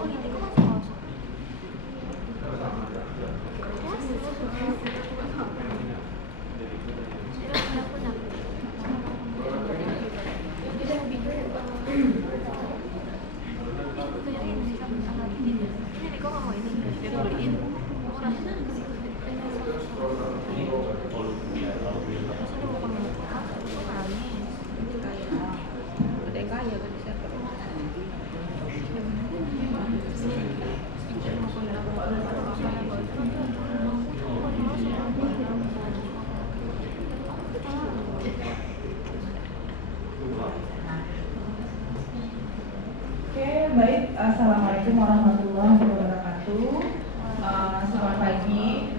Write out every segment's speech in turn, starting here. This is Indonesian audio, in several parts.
Oh ini kok masih kosong. Baik, assalamualaikum warahmatullahi wabarakatuh. Selamat pagi,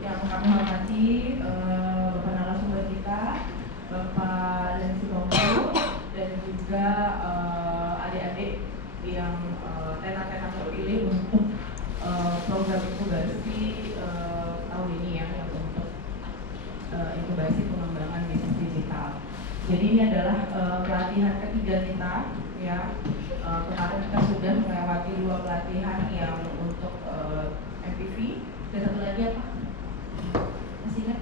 yang kami hormati Bapak narasumber kita, Bapak Densi Bongko, dan juga adik-adik yang tenar-tenar terpilih untuk program inkubasi tahun ini ya, untuk inkubasi pengembangan bisnis digital. Jadi ini adalah pelatihan ketiga kita. Ya, kemarin kita sudah melewati 2 pelatihan yang untuk MPV dan satu lagi apa? Masih ingat?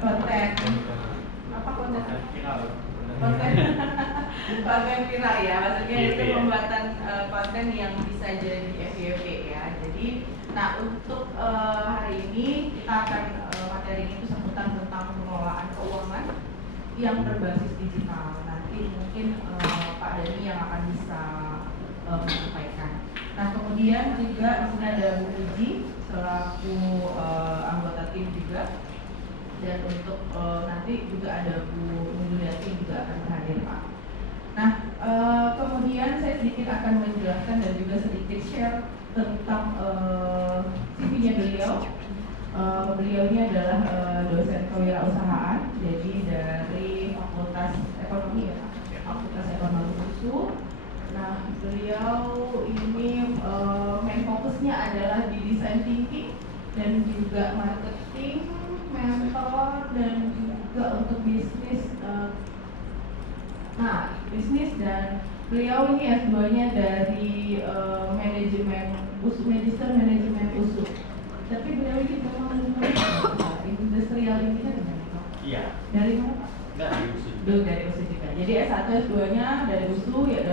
Konten. Apa konten? Konten viral ya, maksudnya itu pembuatan konten yang bisa jadi FYP ya. Jadi, nah untuk hari ini kita akan materi ini seputar tentang pengelolaan keuangan yang berbasis digital. Nanti mungkin Pak Dani yang akan bisa menyampaikan. Nah kemudian juga di sini ada Bu Uji selaku anggota tim juga, dan untuk nanti juga ada Bu Nuriyati juga akan hadir Pak. Nah kemudian saya sedikit akan menjelaskan dan juga sedikit share tentang CV-nya beliau. Beliau ini adalah dosen kewirausahaan, jadi dari Fakultas Ekonomi ya, Fakultas Ekonomi USU. Nah, beliau ini main fokusnya adalah di design thinking dan juga marketing, mentor, dan juga untuk bisnis. Bisnis, dan beliau ini S2-nya dari manajemen USU, Magister Manajemen USU. Tapi beliau ini memang industrial ini kan dari mana? Iya. Dari mana Pak? Dari USU. Dari USU juga. Jadi S1 S2-nya dari USU ya,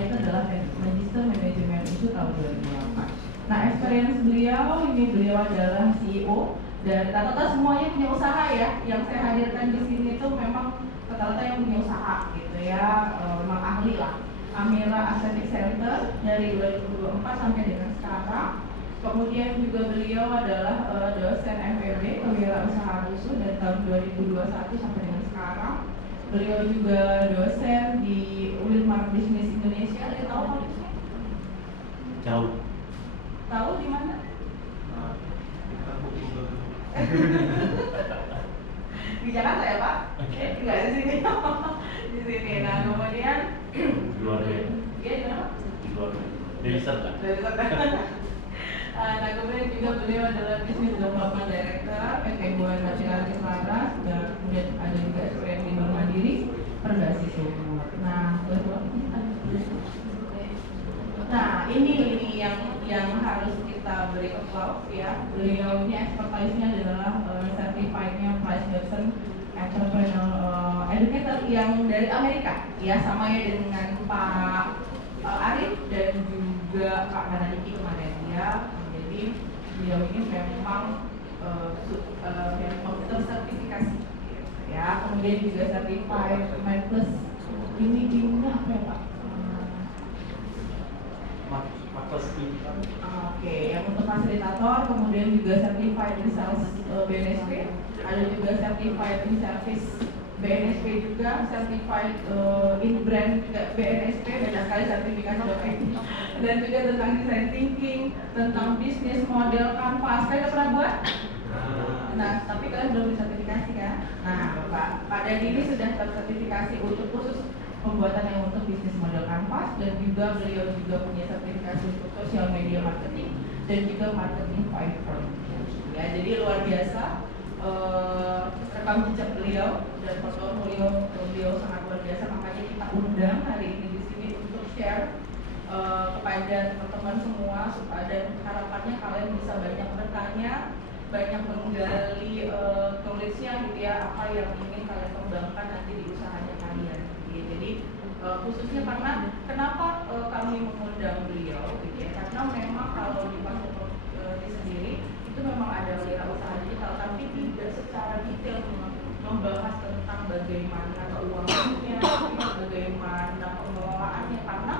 itu adalah Magister Manajemen USU tahun 2008. Nah, experience beliau ini, beliau adalah CEO dan rata-rata semuanya punya usaha ya. Yang saya hadirkan di sini itu memang rata-rata yang punya usaha gitu ya, memang ahli lah. Amira Aesthetic Center dari 2024 sampai dengan sekarang. Kemudian juga beliau adalah dosen FEB Kewirausahaan USU dari tahun 2021 sampai dengan sekarang. Beliau juga dosen di Wilmar Business Indonesia. Ada tahu kampusnya? Jauh. Tahu di mana? Di Jakarta ya Pak? Enggak di sini. Di sini. Nah kemudian Di luar ya? Iya di mana? Di luar. Dari sana. Dari sana. Nah kemudian juga beliau adalah Business Development Director PT Buan Nasional Laras, dan kemudian ada juga experience di Bank Mandiri Perbasis Sumur. Nah ini yang harus kita beri applause ya. Beliau ini expertise-nya adalah certified-nya Price Johnson Entrepreneur Educator yang dari Amerika ya, sama ya dengan Pak Arif dan juga Pak Manadiki kemarin ya. Jadi beliau ini memang tersertifikasi ya, kemudian juga certified Plus. Ini timnya apa ya Pak? Oke, yang untuk fasilitator, kemudian juga certified in sales BNSP, ada juga certified in service BNSP juga, certified in brand juga BNSP, banyak sekali sertifikasi domain, dan juga tentang design thinking, tentang bisnis model kanvas. Kalian udah pernah buat? Nah, tapi kalian belum disertifikasi kan? Nah, Pak Dani ini sudah tersertifikasi untuk khusus pembuatan yang untuk bisnis model kanvas, dan juga beliau juga punya sertifikasi untuk social media marketing dan juga marketing Fiverr. Ya, jadi luar biasa rekam jejak beliau dan portfolio beliau sangat luar biasa, makanya kita undang hari ini di share kepada teman-teman semua dan harapannya kalian bisa banyak bertanya, banyak menggali knowledge-nya gitu ya, apa yang ingin kalian kembangkan nanti di usahanya kalian gitu. Jadi khususnya karena kenapa kami mengundang beliau gitu ya, karena memang kalau di Pasar sendiri itu memang ada usaha digital, tapi tidak secara detail membahas tentang bagaimana keuangannya, bagaimana pengelolaannya, karena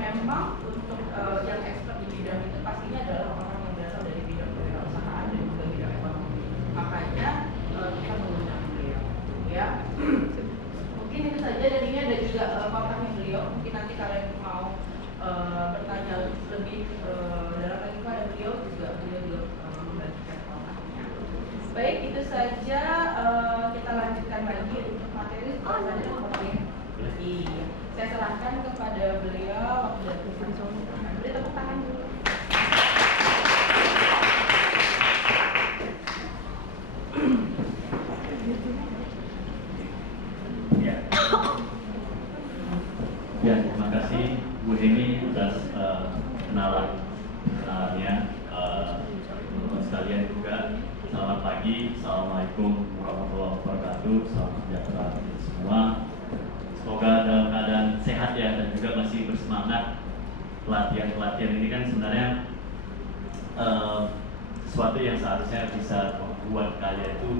memang untuk yang expert di bidang itu pastinya adalah orang yang berasal dari bidang kewirausahaan dan juga bidang ekonomi. Makanya kita mengundang beliau ya. Mungkin itu saja, dan ini ada juga kontaknya beliau, mungkin nanti kalian mau bertanya lebih dalam lagi pada beliau juga membagikan kontaknya. Baik, itu saja, kita lanjutkan lagi untuk materi. Iya, saya serahkan kepada beliau waktu dan kesempatan. Beri tepuk tangan dulu. Ya, terima kasih Bu Heni atas kenalannya. Teman-teman sekalian juga, selamat pagi, assalamualaikum warahmatullahi wabarakatuh, salam sejahtera semua. Semoga dalam keadaan sehat ya, dan juga masih bersemangat. Pelatihan ini kan sebenarnya sesuatu yang seharusnya bisa membuat kalian itu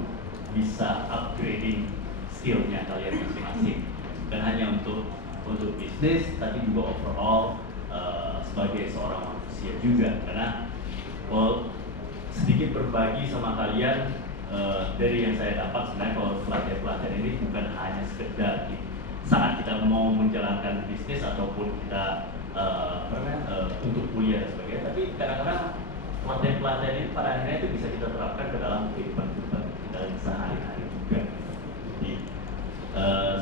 bisa upgrading skillnya kalian masing-masing, bukan hanya untuk bisnis, tapi juga overall sebagai seorang manusia juga. Karena sedikit berbagi sama kalian dari yang saya dapat, sebenarnya kalau pelatihan ini bukan hanya sekedar saat kita mau menjalankan bisnis ataupun kita untuk kuliah dan sebagainya, tapi kadang-kadang pelatihan ini pada akhirnya itu bisa kita terapkan ke dalam kehidupan kita sehari-hari juga. Jadi,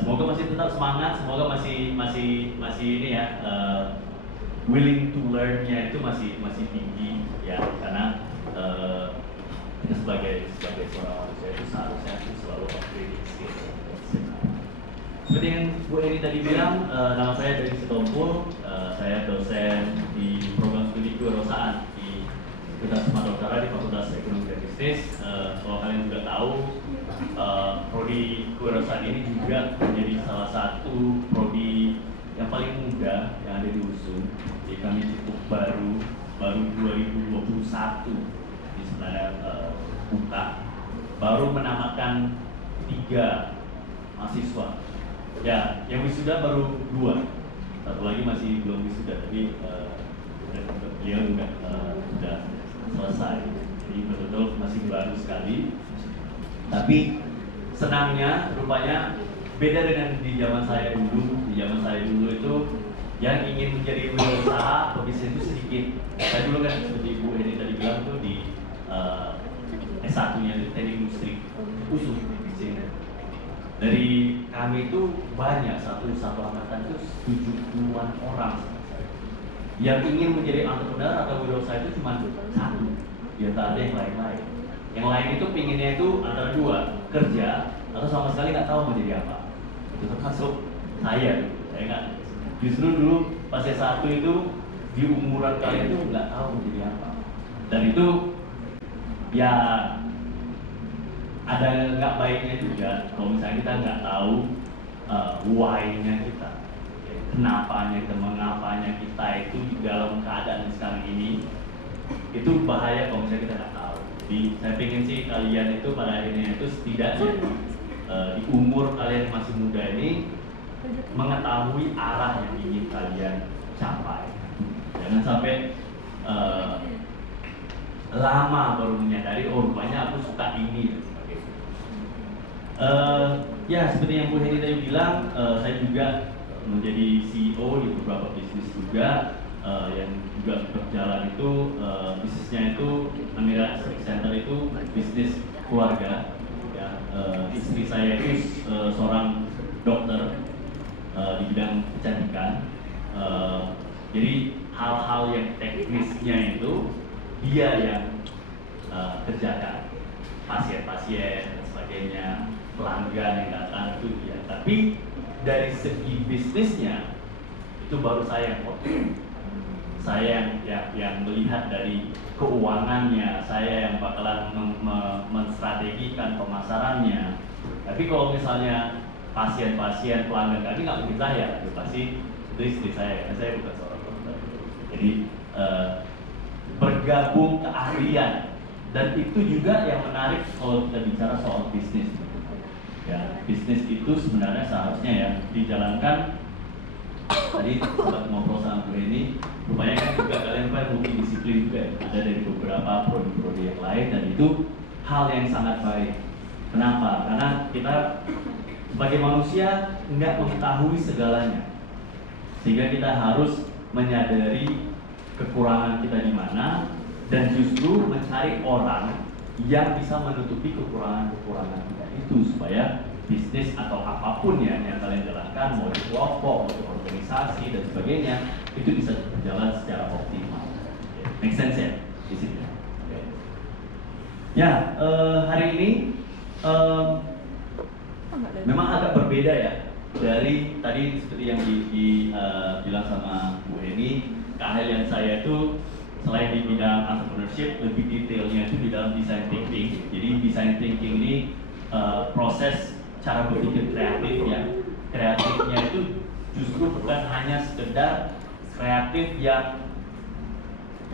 semoga masih tetap semangat, semoga masih ini ya, willing to learn-nya itu masih tinggi ya, karena kita sebagai seorang manusia itu seharusnya selalu upgrading skill. Seperti yang Bu Eni tadi bilang, nama saya dari Sitompul, saya dosen di program studi kewirausahaan di Universitas Sumatera Utara di Fakultas Ekonomi dan Bisnis. Kalau kalian juga tahu, prodi kewirausahaan ini juga menjadi salah satu prodi yang paling muda yang ada di UNSUM. Jadi kami cukup baru 2021 di sebenarnya buka, baru menamatkan 3 mahasiswa. Ya, yang wisuda baru 2, satu lagi masih belum wisuda, tapi beliau juga sudah selesai. Jadi betul-betul masih baru sekali. Tapi senangnya, rupanya beda dengan di zaman saya dulu. Di zaman saya dulu itu yang ingin menjadi wirausaha pebisnis itu sedikit. Saya dulu kan seperti Bu Heni tadi bilang tuh di S1-nya itu teknik industri khusus di sini. Dari kami itu banyak, satu angkatan itu 70-an orang. Yang ingin menjadi entrepreneur atau wirausaha itu cuma 1, di antara yang lain-lain. Yang lain itu pinginnya itu antara 2, kerja atau sama sekali nggak tahu mau jadi apa. Itu termasuk saya. Saya nggak, justru dulu pas S1 itu di umuran kalian itu nggak tahu mau jadi apa. Dan itu ya ada nggak baiknya juga kalau misalnya kita nggak tahu why-nya kita, kenapanya kita, mengapanya kita itu dalam keadaan sekarang ini. Itu bahaya kalau misalnya kita nggak tahu. Jadi saya pengen sih kalian itu pada akhirnya itu setidaknya di umur kalian masih muda ini mengetahui arah yang ingin kalian capai. Jangan sampai lama baru menyadari, oh rupanya aku suka ini. Ya, seperti yang Bu Heni tadi bilang, saya juga menjadi CEO di beberapa bisnis juga, yang juga berjalan itu, bisnisnya itu Amira Estetik Center itu bisnis keluarga. Ya, istri saya itu seorang dokter di bidang kecantikan. Jadi hal-hal yang teknisnya itu dia yang kerjakan, pasien-pasien dan sebagainya, pelanggan yang datang itu dia. Tapi dari segi bisnisnya itu baru saya yang foto. Saya yang melihat dari keuangannya, saya yang bakalan menstrategikan pemasarannya. Tapi kalau misalnya pasien-pasien pelanggan kami nggak mungkin saya, itu pasti itu istri saya, karena saya bukan seorang dokter. Jadi bergabung keahlian, dan itu juga yang menarik kalau kita bicara soal bisnis. Ya, bisnis itu sebenarnya seharusnya ya dijalankan. Tadi sempat ngobrol sama Bu ini, rupanya kan juga kalian kan multidisiplin juga ya. Ada dari beberapa prodi-prodi yang lain, dan itu hal yang sangat baik. Kenapa? Karena kita sebagai manusia nggak mengetahui segalanya, sehingga kita harus menyadari kekurangan kita di mana, dan justru mencari orang yang bisa menutupi kekurangan-kekurangan kita itu, supaya bisnis atau apapun ya yang kalian jalankan, mau di kelompok, mau di organisasi dan sebagainya, itu bisa berjalan secara optimal. Make sense ya di sini? Okay. Ya, hari ini memang agak berbeda ya dari tadi seperti yang dibilang sama Bu Eni. Keahlian saya itu selain di bidang entrepreneurship, lebih detailnya itu di dalam design thinking. Jadi design thinking ini proses cara berpikir kreatif ya. Kreatifnya itu justru bukan hanya sekedar kreatif yang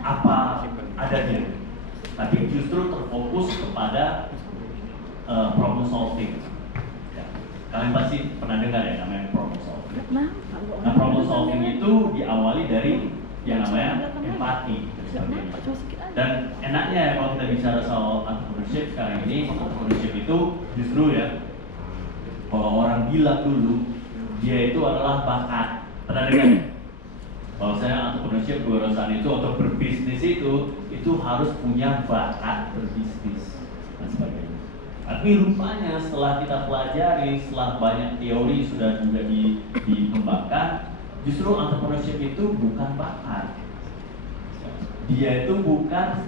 apa adanya, tapi justru terfokus kepada problem solving. Ya. Kalian pasti pernah dengar ya namanya problem solving. Nah, problem solving itu diawali dari yang namanya empati. Dan enaknya kalau kita bicara soal entrepreneurship sekarang ini, entrepreneurship itu justru ya, kalau orang bilang dulu dia itu adalah bakat. Pernah dengar ya? Kalau saya entrepreneurship, kewirausahaan itu atau berbisnis itu harus punya bakat berbisnis dan sebagainya. Tapi rupanya setelah kita pelajari, setelah banyak teori sudah juga dikembangkan, justru entrepreneurship itu bukan bakat. Dia itu bukan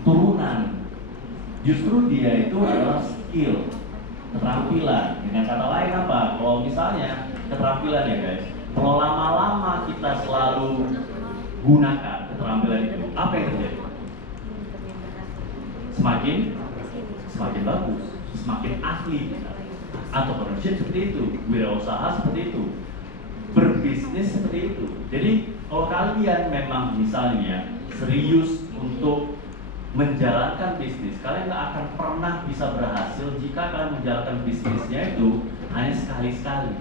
turunan. Justru dia itu adalah skill, keterampilan. Dengan kata lain apa? Kalau misalnya keterampilan ya guys, kalau lama-lama kita selalu gunakan keterampilan itu, apa yang terjadi? Semakin bagus, semakin ahli. Entrepreneurship seperti itu, wirausaha seperti itu, berbisnis seperti itu. Jadi kalau kalian memang misalnya serius untuk menjalankan bisnis, kalian nggak akan pernah bisa berhasil jika kalian menjalankan bisnisnya itu hanya sekali-sekali.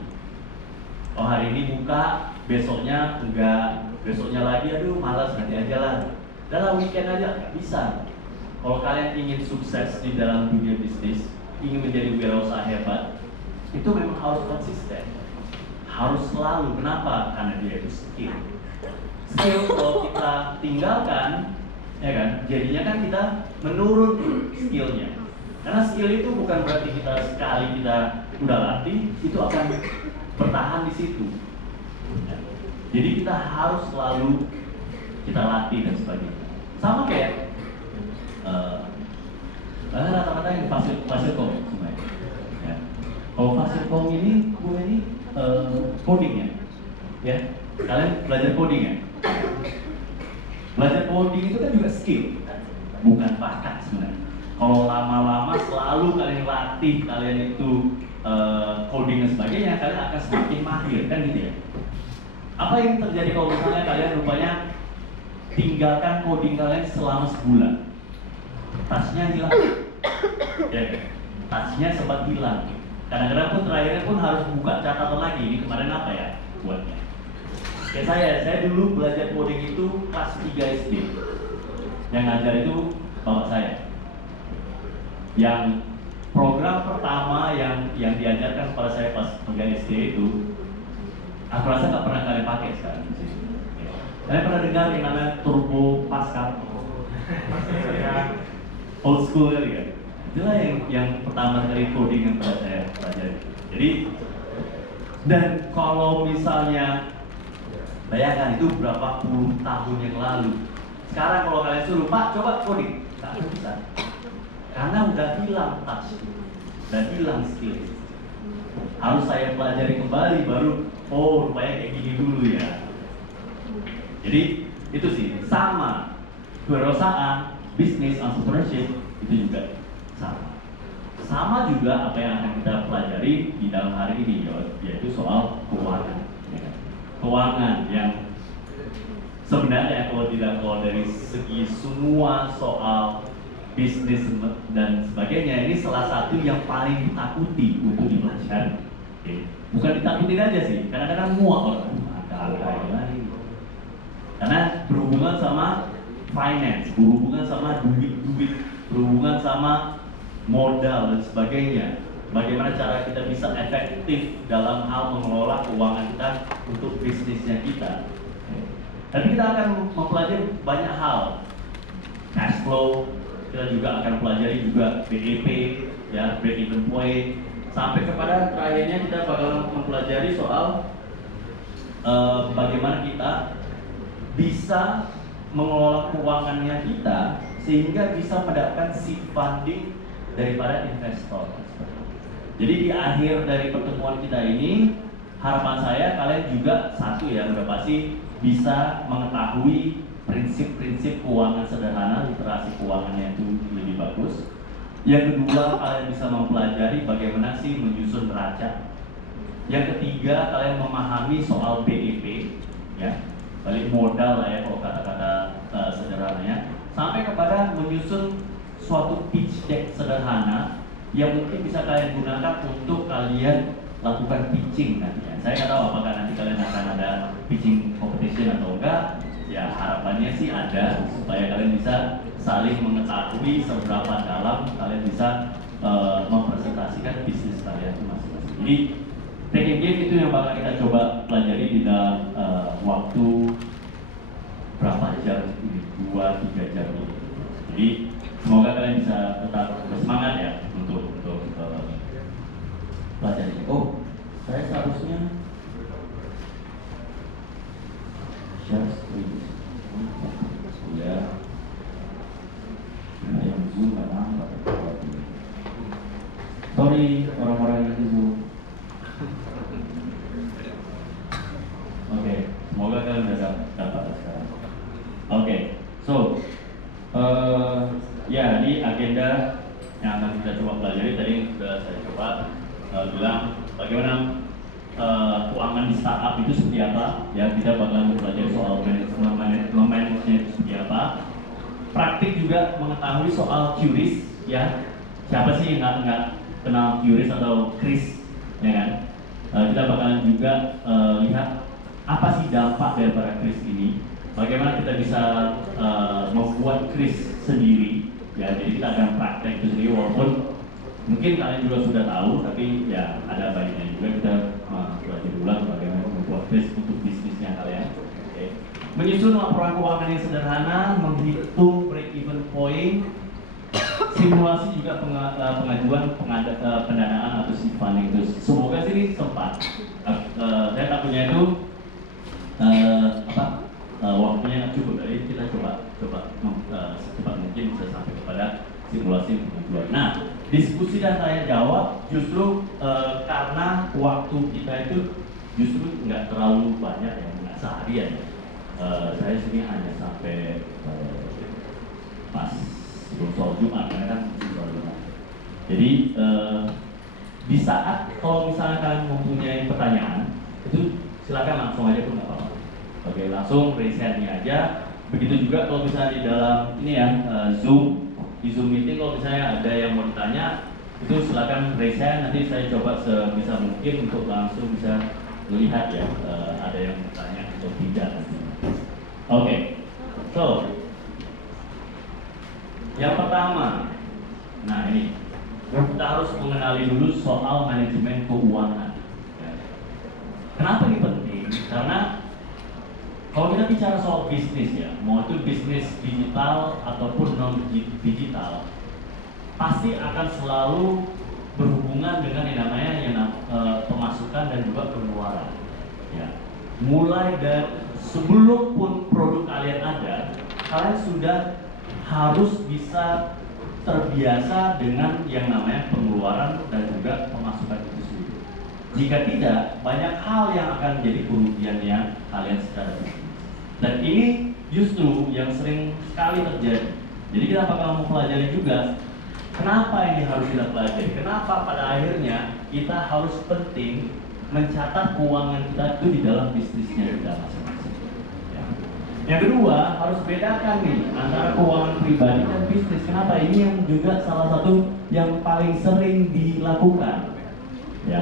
Oh, hari ini buka, besoknya enggak, besoknya lagi aduh malas, nanti aja lah. Dalam weekend aja nggak bisa. Kalau kalian ingin sukses di dalam dunia bisnis, ingin menjadi wirausaha hebat, itu memang harus konsisten, harus selalu. Kenapa? Karena dia itu skill. Skill kalau kita tinggalkan, ya kan, jadinya kan kita menurun skillnya. Karena skill itu bukan berarti kita sekali kita udah latih, itu akan bertahan di situ. Ya. Jadi kita harus selalu kita latih dan sebagainya. Sama kayak rata-rata yang pasir kom semuanya. Ya. Kalau pasir kom ini, gue ini coding ya. Kalian belajar coding ya. Belajar coding itu kan juga skill, bukan bakat sebenarnya. Kalau lama-lama selalu kalian latih, kalian itu coding dan sebagainya, kalian akan semakin mahir, kan gitu ya. Apa yang terjadi kalau misalnya kalian rupanya tinggalkan coding kalian selama sebulan? Tasnya hilang, ya, tasnya sempat hilang. Kadang-kadang pun terakhirnya pun harus buka catatan lagi, ini kemarin apa ya buatnya. Kayak saya dulu belajar coding itu kelas 3 SD. Yang ngajar itu bapak saya. Yang program pertama yang diajarkan kepada saya pas 3 SD itu, aku rasa nggak pernah kalian pakai sekarang. Kalian pernah dengar yang namanya Turbo Pascal? Old school kali kan? Itulah yang pertama kali coding yang pernah saya pelajari. Jadi, dan kalau misalnya bayangkan itu berapa puluh tahun yang lalu. Sekarang kalau kalian suruh, Pak coba coding, nggak bisa. Karena udah hilang touch, udah hilang skill. Harus saya pelajari kembali baru, oh rupanya kayak gini dulu ya. Jadi itu sih sama, kewirausahaan, bisnis, entrepreneurship itu juga sama. Sama juga apa yang akan kita pelajari di dalam hari ini, yaitu soal keuangan. Keuangan yang sebenarnya kalau dari segi semua soal bisnis dan sebagainya, ini salah satu yang paling ditakuti untuk dipelajari. Bukan ditakutin aja sih, kadang-kadang muak orang, ada lagi. Karena berhubungan sama finance, berhubungan sama duit, berhubungan sama modal dan sebagainya. Bagaimana cara kita bisa efektif dalam hal mengelola keuangan kita untuk bisnisnya kita. Dan kita akan mempelajari banyak hal, cash flow, kita juga akan pelajari juga BEP, ya, break even point, sampai kepada terakhirnya kita bakal mempelajari soal bagaimana kita bisa mengelola keuangannya kita sehingga bisa mendapatkan seed funding daripada investor. Jadi di akhir dari pertemuan kita ini, harapan saya kalian juga satu ya, udah pasti bisa mengetahui prinsip-prinsip keuangan sederhana, literasi keuangannya itu lebih bagus. Yang kedua, kalian bisa mempelajari bagaimana sih menyusun neraca. Yang ketiga, kalian memahami soal BEP, ya, balik modal lah ya kalau kata-kata sederhananya, sampai kepada menyusun suatu pitch deck sederhana yang mungkin bisa kalian gunakan untuk kalian lakukan pitching nantinya. Saya nggak tahu apakah nanti kalian akan ada pitching competition atau enggak. Ya harapannya sih ada, supaya kalian bisa saling mengetahui seberapa dalam kalian bisa mempresentasikan bisnis kalian masing-masing. Jadi taking game itu yang bakal kita coba pelajari di dalam waktu berapa jam ini, 2-3 jam ini. Jadi semoga kalian bisa tetap bersemangat ya untuk pelajari. Oh, saya seharusnya share screen. Ya, nah, yang Zoom nggak nampak. Sorry orang-orang yang di Zoom. Oke, semoga kalian bisa dapat sekarang. Oke, so ya di agenda yang akan kita coba pelajari tadi sudah saya coba bilang bagaimana keuangan di startup itu seperti apa. Ya kita bakal belajar soal manajemen itu seperti apa. Praktik juga mengetahui soal QRIS, ya. Siapa sih yang nggak kenal QRIS atau KRIS, ya kan? Kita bakalan juga lihat apa sih dampak daripada KRIS ini. Bagaimana kita bisa membuat KRIS sendiri, ya. Jadi kita akan praktek itu sendiri, walaupun mungkin kalian juga sudah tahu, tapi ya ada baiknya juga kita belajar ulang bagaimana membuat KRIS untuk bisnisnya kalian. Okay. Menyusun laporan keuangan yang sederhana, menghitung break even point, simulasi juga pengajuan pendanaan atau seed funding itu. Semoga sih sempat. Saya takutnya itu waktunya cukup, dari kita coba secepat mungkin bisa sampai kepada simulasi pengajuan. Nah, diskusi dan tanya jawab justru karena waktu kita itu justru nggak terlalu banyak ya, nggak seharian ya. Saya sini hanya sampai pas sebelum sholat Jumat, karena kan sholat Jumat. Jadi di saat kalau misalnya kalian mempunyai pertanyaan, itu silakan langsung aja pun nggak apa-apa. Oke, langsung raise hand-nya aja. Begitu juga kalau misalnya di dalam ini ya Zoom, di Zoom meeting kalau misalnya ada yang mau ditanya, itu silakan raise hand. Nanti saya coba sebisa mungkin untuk langsung bisa melihat ya ada yang bertanya atau tidak. Oke, so yang pertama, nah ini kita harus mengenali dulu soal manajemen keuangan. Kenapa ini penting? Karena kalau kita bicara soal bisnis ya, mau itu bisnis digital ataupun non digital, pasti akan selalu berhubungan dengan yang namanya pemasukan dan juga pengeluaran. Ya. Mulai dari sebelum pun produk kalian ada, kalian sudah harus bisa terbiasa dengan yang namanya pengeluaran dan juga pemasukan itu sendiri. Jika tidak, banyak hal yang akan menjadi kerugiannya kalian secara bisnis. Dan ini justru yang sering sekali terjadi. Jadi kita bakal mau pelajari juga kenapa ini harus kita pelajari. Kenapa pada akhirnya kita harus penting mencatat keuangan kita itu di dalam bisnisnya kita masing-masing. Ya. Yang kedua, harus bedakan nih antara keuangan pribadi dan bisnis. Kenapa? Ini yang juga salah satu yang paling sering dilakukan. Ya.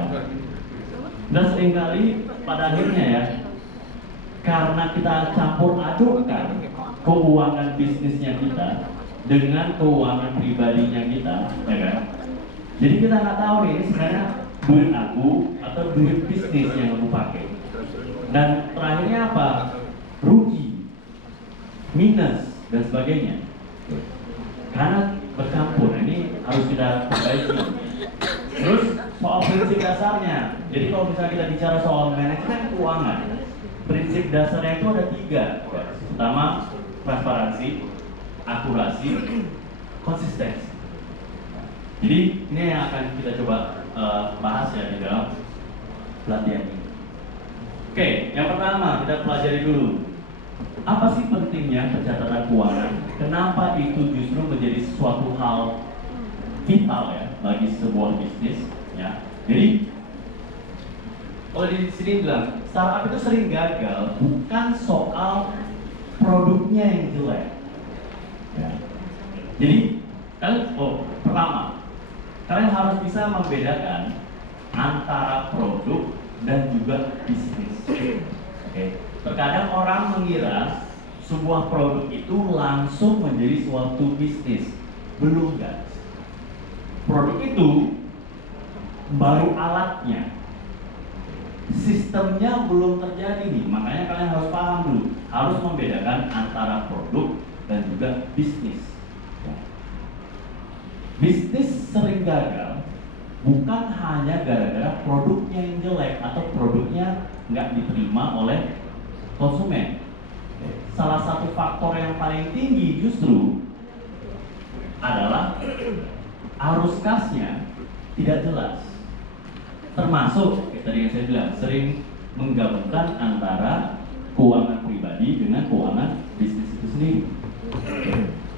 Dan seringkali pada akhirnya ya, karena kita campur adukkan keuangan bisnisnya kita dengan keuangan pribadinya kita, ya kan? Jadi kita nggak tahu nih ini sebenarnya duit aku atau duit bisnis yang aku pakai. Dan terakhirnya apa? Rugi, minus dan sebagainya. Karena bercampur, ini harus kita perbaiki. Terus soal prinsip dasarnya. Jadi kalau misalnya kita bicara soal manajemen keuangan, prinsip dasarnya itu ada 3. Pertama, transparansi, akurasi, konsistensi. Jadi ini yang akan kita coba bahas ya di dalam pelatihan ini. Oke, yang pertama kita pelajari dulu. Apa sih pentingnya pencatatan keuangan? Kenapa itu justru menjadi suatu hal vital ya bagi sebuah bisnis ya. Jadi kalau di sini bilang startup itu sering gagal bukan soal produknya yang jelek. Ya. Jadi pertama kalian harus bisa membedakan antara produk dan juga bisnis. Oke. Terkadang orang mengira sebuah produk itu langsung menjadi suatu bisnis. Belum guys. Produk itu baru alatnya. Sistemnya belum terjadi nih. Makanya kalian harus paham dulu. Harus membedakan antara produk dan juga bisnis. Bisnis sering gagal bukan hanya gara-gara produknya yang jelek atau produknya nggak diterima oleh konsumen. Salah satu faktor yang paling tinggi justru adalah arus kasnya tidak jelas. Termasuk tadi yang saya bilang sering menggabungkan antara keuangan pribadi dengan keuangan bisnis itu sendiri.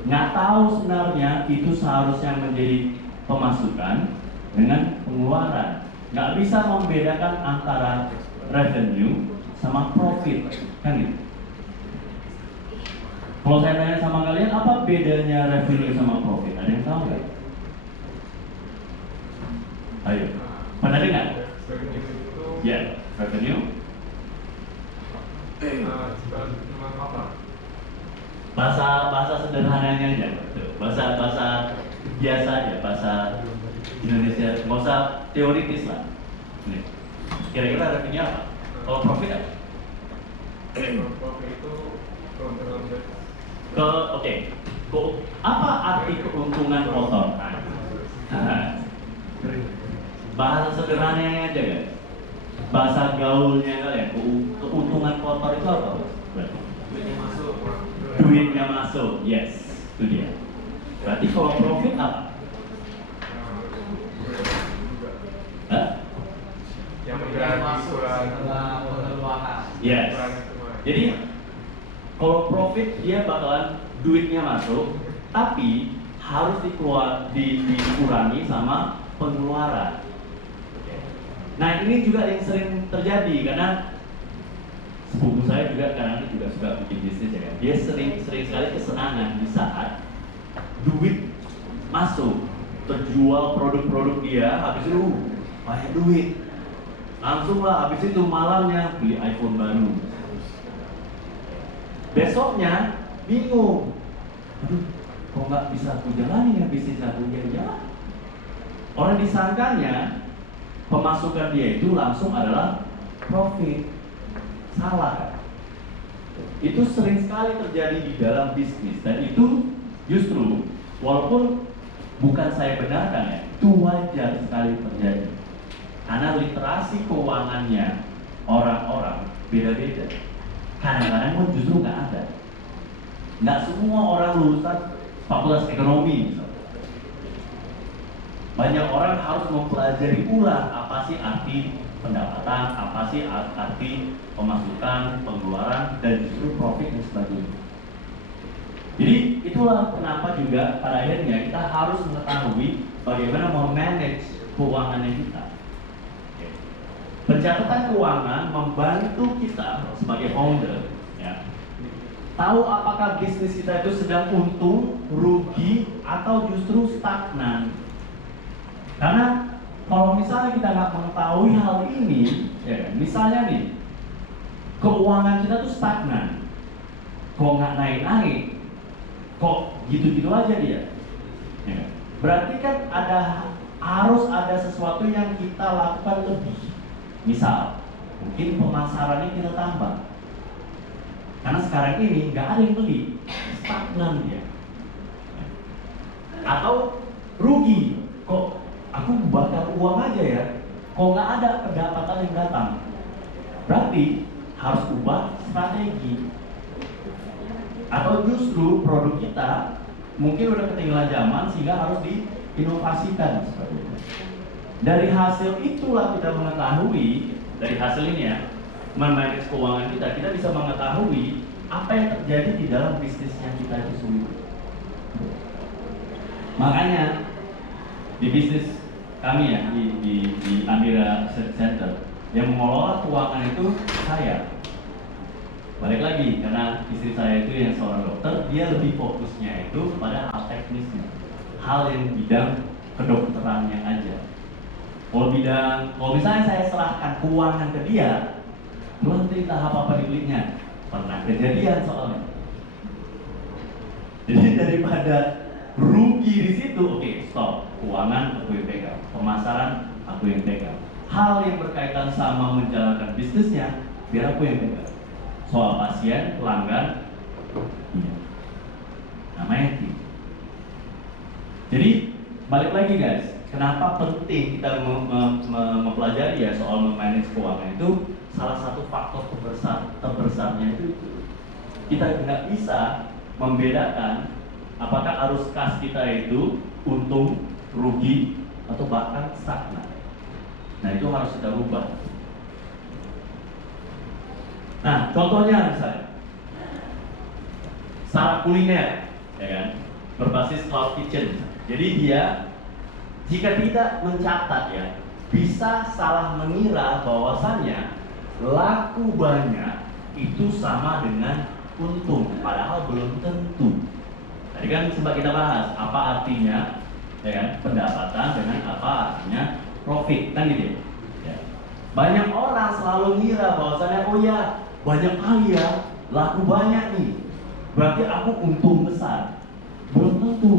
Nggak tahu sebenarnya itu seharusnya menjadi pemasukan dengan pengeluaran. Nggak bisa membedakan antara revenue sama profit, kan gitu. Kalau saya tanya sama kalian, apa bedanya revenue sama profit? Ada yang tahu nggak? Ayo, pernah dengar? Ya, revenue. Bahasa sederhananya aja, bahasa biasa aja, bahasa Indonesia, nggak usah teoritis lah. Nih. Kira-kira revenue apa? Kalau profit apa? Profit itu apa arti keuntungan kotor? Bahasa sederhananya aja guys. Bahasa gaulnya kalian, keuntungan kotor itu apa? Duitnya masuk, yes, itu dia. Berarti kalau profit apa? Yang menjadi setelah pengeluaran. Yes. Jadi kalau profit dia bakalan duitnya masuk, tapi harus dikurangi sama pengeluaran. Nah ini juga yang sering terjadi karena sepupu saya juga kadang juga suka bikin bisnis ya kan. Dia sering sekali kesenangan di saat duit masuk, terjual produk-produk dia, habis itu banyak duit. Langsung lah habis itu malamnya beli iPhone baru. Besoknya bingung. Aduh, kok nggak bisa aku jalani ya bisnis aku ya? Orang disangkanya pemasukan dia itu langsung adalah profit. Salah kan? Itu sering sekali terjadi di dalam bisnis dan itu justru walaupun bukan saya benarkan ya, itu wajar sekali terjadi. Karena literasi keuangannya orang-orang beda-beda. Kadang-kadang pun justru nggak ada. Nggak semua orang lulusan fakultas ekonomi misalnya. Banyak orang harus mempelajari ulang apa sih arti pendapatan, apa sih arti pemasukan, pengeluaran, dan justru profit dan sebagainya. Jadi itulah kenapa juga pada akhirnya kita harus mengetahui bagaimana memanage keuangannya kita. Pencatatan keuangan membantu kita sebagai founder, ya, tahu apakah bisnis kita itu sedang untung, rugi, atau justru stagnan. Karena kalau misalnya kita nggak mengetahui hal ini, ya, misalnya nih, keuangan kita tuh stagnan, kok nggak naik-naik, kok gitu-gitu aja dia, ya, berarti kan harus ada sesuatu yang kita lakukan lebih. Misal, mungkin pemasarannya kita tambah, karena sekarang ini nggak ada yang beli, stagnan dia. Atau rugi, kok aku bakar uang aja ya, kok nggak ada pendapatan yang datang. Berarti harus ubah strategi. Atau justru produk kita mungkin udah ketinggalan zaman sehingga harus diinovasikan seperti itu. Dari hasil itulah kita mengetahui, dari hasil ini ya, memanage keuangan kita bisa mengetahui apa yang terjadi di dalam bisnis yang kita itu sendiri. Makanya di bisnis kami ya, di Amira Research Center, yang mengelola keuangan itu saya. Balik lagi, karena istri saya itu yang seorang dokter, dia lebih fokusnya itu pada hal teknisnya, hal yang bidang kedokterannya aja. Kalau misalnya saya serahkan keuangan ke dia, belum entah apa dibelinya, pernah kejadian soalnya. Jadi daripada rugi di situ, oke, stop. Keuangan aku yang pegang, pemasaran aku yang pegang. Hal yang berkaitan sama menjalankan bisnisnya, biar aku yang pegang. Soal pasien, pelanggan, iya. Namanya tim. Jadi balik lagi guys, kenapa penting kita mempelajari ya soal memanage keuangan itu? Salah satu faktor terbesarnya itu kita nggak bisa membedakan apakah arus kas kita itu untung, rugi, atau bahkan stagnan. Nah itu harus kita rubah. Nah contohnya misalnya startup kuliner, ya kan, berbasis cloud kitchen. Jadi dia jika tidak mencatat ya, bisa salah mengira bahwasannya laku banyak itu sama dengan untung, padahal belum tentu. Tadi kan sempat kita bahas apa artinya, ya kan, pendapatan dengan apa artinya profit, kan gitu ya. Banyak orang selalu ngira bahwasannya oh ya banyak kali ya, laku banyak nih, berarti aku untung besar. Belum tentu.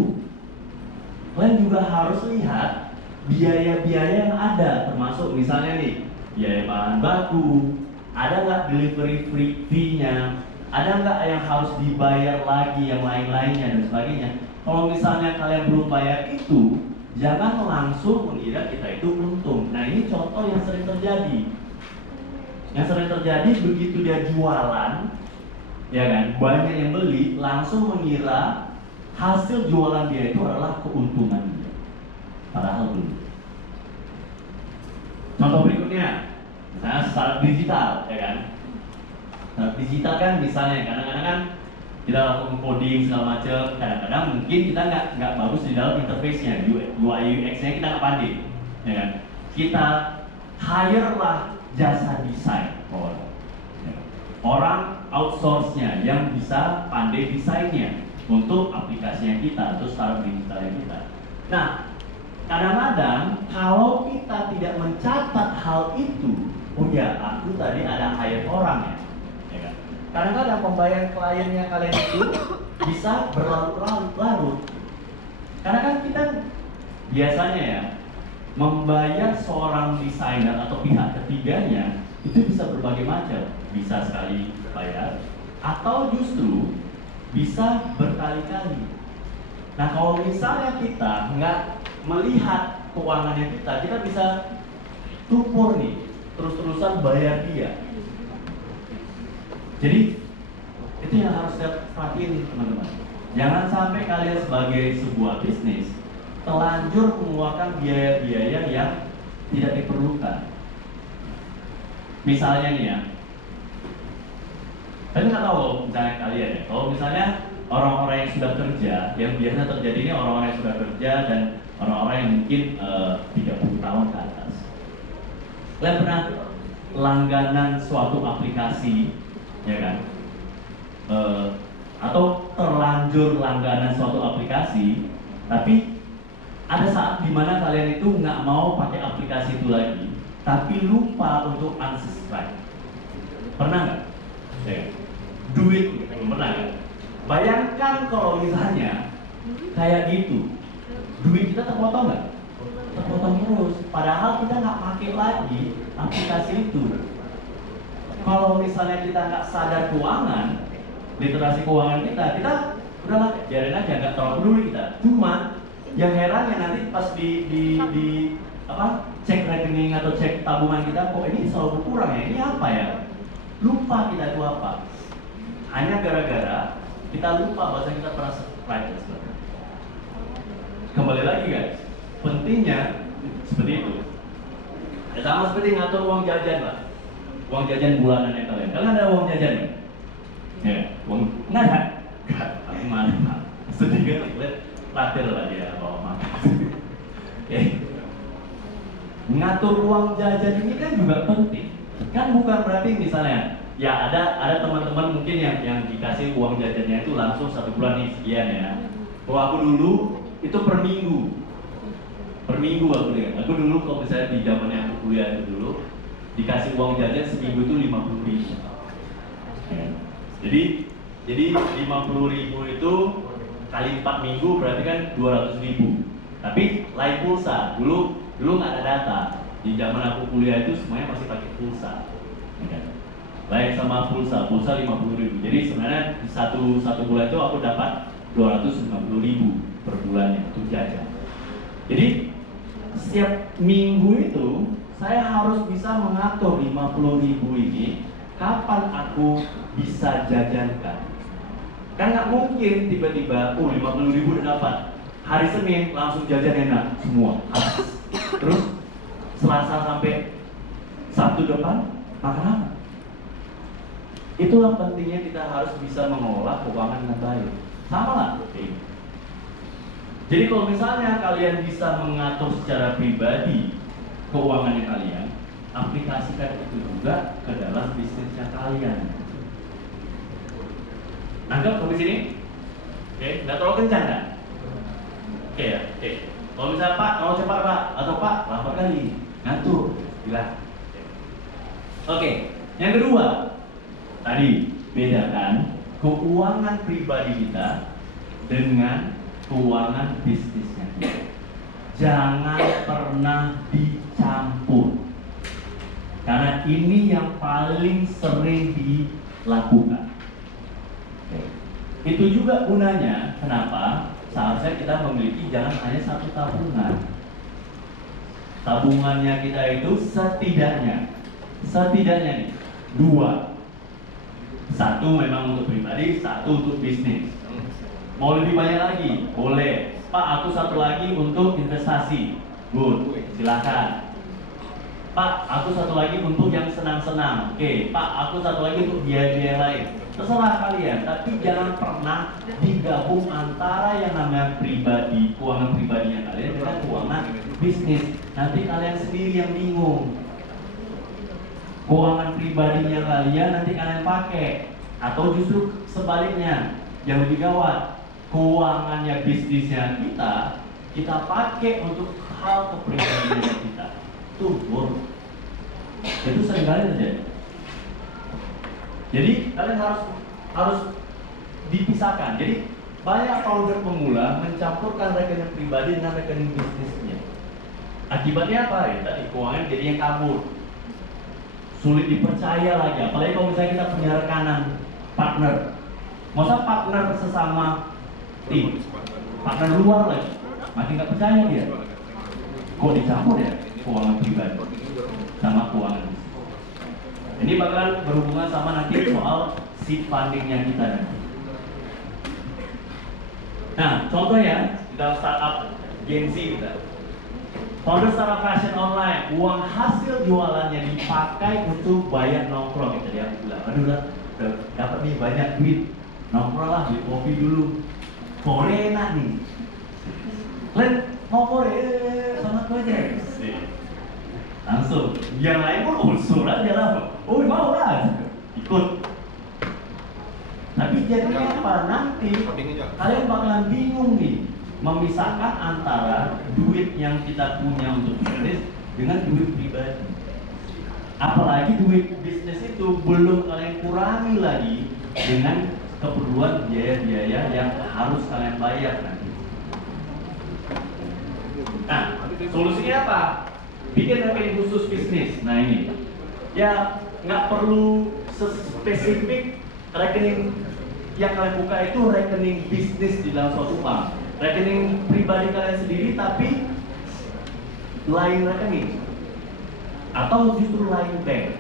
Kalian juga harus lihat biaya-biaya yang ada, termasuk misalnya nih biaya bahan baku, ada nggak delivery fee-nya, ada nggak yang harus dibayar lagi yang lain-lainnya dan sebagainya. Kalau misalnya kalian belum bayar itu, jangan langsung mengira kita itu untung. Nah ini contoh yang sering terjadi. Yang sering terjadi begitu dia jualan, ya kan, banyak yang beli, langsung mengira hasil jualan dia itu adalah keuntungan dia. Padahal belum. Contoh berikutnya, misalnya startup digital, ya kan. Startup digital kan misalnya kadang-kadang kan kita lakukan coding segala macam, kadang-kadang mungkin kita nggak bagus di dalam interface-nya, UI UX-nya kita nggak pandai, ya kan. Kita hire lah jasa desain orang outsource-nya yang bisa pandai desainnya untuk aplikasinya kita, untuk startup digitalnya kita. Nah, kadang-kadang kalau kita tidak mencatat hal itu, oh ya, aku tadi ada hire orang ya kan? Kadang-kadang pembayaran kliennya kalian itu bisa berlarut-larut. Karena kan kita biasanya ya membayar seorang desainer atau pihak ketiganya itu bisa berbagai macam, bisa sekali bayar atau justru bisa berkali-kali. Nah kalau misalnya kita nggak melihat keuangannya kita bisa tupur nih, terus-terusan bayar dia. Jadi itu yang harus kita perhatiin teman-teman. Jangan sampai kalian sebagai sebuah bisnis terlanjur mengeluarkan biaya-biaya yang tidak diperlukan. misalnya nih ya, tapi nggak tahu kalau misalnya kalian ya, kalau misalnya orang-orang yang sudah kerja, yang biasa terjadi ini orang-orang yang sudah kerja dan orang-orang yang mungkin 30 tahun ke atas. Kalian pernah langganan suatu aplikasi, ya kan? Atau terlanjur langganan suatu aplikasi, tapi ada saat dimana kalian itu nggak mau pakai aplikasi itu lagi, tapi lupa untuk unsubscribe. Pernah nggak? Ya. Duit, pernah nggak? Bayangkan kalau misalnya kayak gitu, duit kita terpotong nggak? Terpotong terus. Padahal kita nggak pakai lagi aplikasi itu. Kalau misalnya kita nggak sadar keuangan, literasi keuangan kita udahlah biarin aja, nggak terlalu peduli kita. Cuma yang herannya nanti pas di cek rekening atau cek tabungan kita, kok ini selalu berkurang ya? Ini apa ya? Lupa kita itu apa? Hanya gara-gara kita lupa bahwa kita pernah subscribe. Kembali lagi guys, pentingnya seperti itu. Ya, sama seperti ngatur uang jajan lah, uang jajan bulanan yang kalian ada uang jajan ya? Ya, uang nggak ada. Aku mana? Sedikit lihat traktir lah dia bawa makan. Oke. Ngatur uang jajan ini kan juga penting. Kan bukan berarti misalnya ya ada teman-teman mungkin yang dikasih uang jajannya itu langsung 1 bulan nih sekian ya. Kalau aku dulu itu per minggu aku lihat. Aku dulu kalau misalnya di zamannya aku kuliah itu dulu dikasih uang jajan seminggu itu 50.000. Ya. Jadi 50.000 itu kali 4 minggu berarti kan 200.000. Tapi lain pulsa. Dulu nggak ada data. Di zaman aku kuliah itu semuanya masih pakai pulsa. Ya. Lain sama pulsa 50.000. Jadi sebenarnya di satu bulan itu aku dapat 250.000 per bulannya untuk jajan. Jadi setiap minggu itu saya harus bisa mengatur 50.000 ini kapan aku bisa jajankan. Kan nggak mungkin tiba-tiba 50.000 udah dapat, hari Senin langsung jajan enak semua habis. Terus Selasa sampai Sabtu depan makan apa? Itulah pentingnya kita harus bisa mengelola keuangan dengan baik. Sama lah. Jadi kalau misalnya kalian bisa mengatur secara pribadi keuangannya kalian, aplikasikan itu juga ke dalam bisnisnya kalian. Nangkep sampai sini? Oke, nggak terlalu kencang kan? Oke ya, oke. Kalau misalnya Pak, kalau cepat Pak, atau Pak, lapor kali, ngatur, bilang. Oke, yang kedua, tadi bedakan keuangan pribadi kita dengan keuangan bisnisnya kita. Jangan pernah dicampur, karena ini yang paling sering dilakukan. Itu juga gunanya kenapa seharusnya kita memiliki jangan hanya satu tabungan. Tabungannya kita itu setidaknya nih 2. Satu memang untuk pribadi, satu untuk bisnis. Mau lebih banyak lagi? Boleh. Pak, aku satu lagi untuk investasi. Good, silakan. Pak, aku satu lagi untuk yang senang-senang. Oke, Pak, aku satu lagi untuk biaya-biaya lain. Terserah kalian, tapi jangan pernah digabung antara yang namanya pribadi, keuangan pribadinya kalian dengan keuangan bisnis. Nanti kalian sendiri yang bingung. Keuangan pribadinya kalian nanti kalian pakai, atau justru sebaliknya yang lebih gawat, keuangannya bisnisnya kita pakai untuk hal kepribadian kita. Itu buruk. Itu seringkali terjadi. Jadi kalian harus dipisahkan. Jadi banyak founder pemula mencampurkan rekening pribadi dengan rekening bisnisnya. Akibatnya apa ya? Tadi keuangan jadi yang kabur, sulit dipercaya lagi. Apalagi kalau misalnya kita punya rekanan partner, masa partner sesama tim, partner luar lagi, makin nggak percaya dia. Kok dicampur ya keuangan pribadi sama keuangan bisnis? Ini bakalan berhubungan sama nanti soal seed fundingnya kita nanti. Nah, contoh ya, kita startup Gen Z kita. Founder startup fashion online, uang hasil jualannya dipakai untuk bayar nongkrong. Gitu dia bilang, aduh lah, dapat nih banyak duit, nongkrong lah, beli kopi dulu. Kore enak nih. Kalian mau kore, sama aku aja. Langsung, yang lain pun usul aja lah. Oh mau lah, ikut. Tapi jadinya apa? Nanti kalian bakalan bingung nih memisahkan antara duit yang kita punya untuk bisnis dengan duit pribadi. Apalagi duit bisnis itu belum kalian kurangi lagi dengan keperluan biaya-biaya yang harus kalian bayar nanti. Nah, solusinya apa? Bikin rekening khusus bisnis. Nah ini, ya nggak perlu spesifik rekening yang kalian buka itu rekening bisnis di dalam suatu bank. Rekening pribadi kalian sendiri tapi lain rekening atau justru lain bank.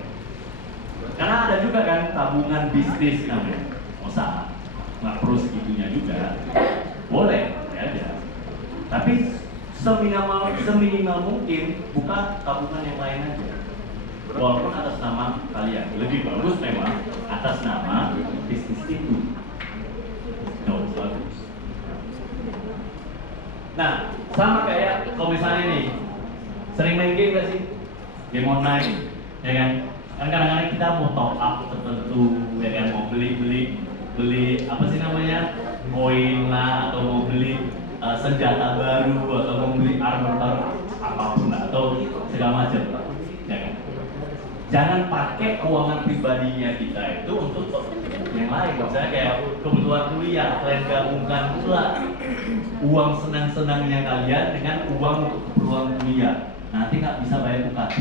Karena ada juga kan tabungan bisnis namanya, usaha, nggak perlu segitunya juga, boleh ya aja. Tapi seminimal mungkin buka tabungan yang lain aja. Walaupun atas nama kalian, lebih bagus memang atas nama bisnis itu. Bagus. Nah, sama kayak kalau misalnya nih, sering main game gak sih? Game online, ya kan? Kan kadang-kadang kita mau top up tertentu, ya kan? Mau beli apa sih namanya? Koin lah, atau mau beli senjata baru, atau mau beli armor apapun lah, atau segala macam, ya kan? Jangan pakai keuangan pribadinya kita itu untuk yang lain. Misalnya kayak kebutuhan kuliah, kalian gabungkan pula uang senang-senangnya kalian dengan uang untuk keperluan kuliah. Nanti nggak bisa bayar UKT,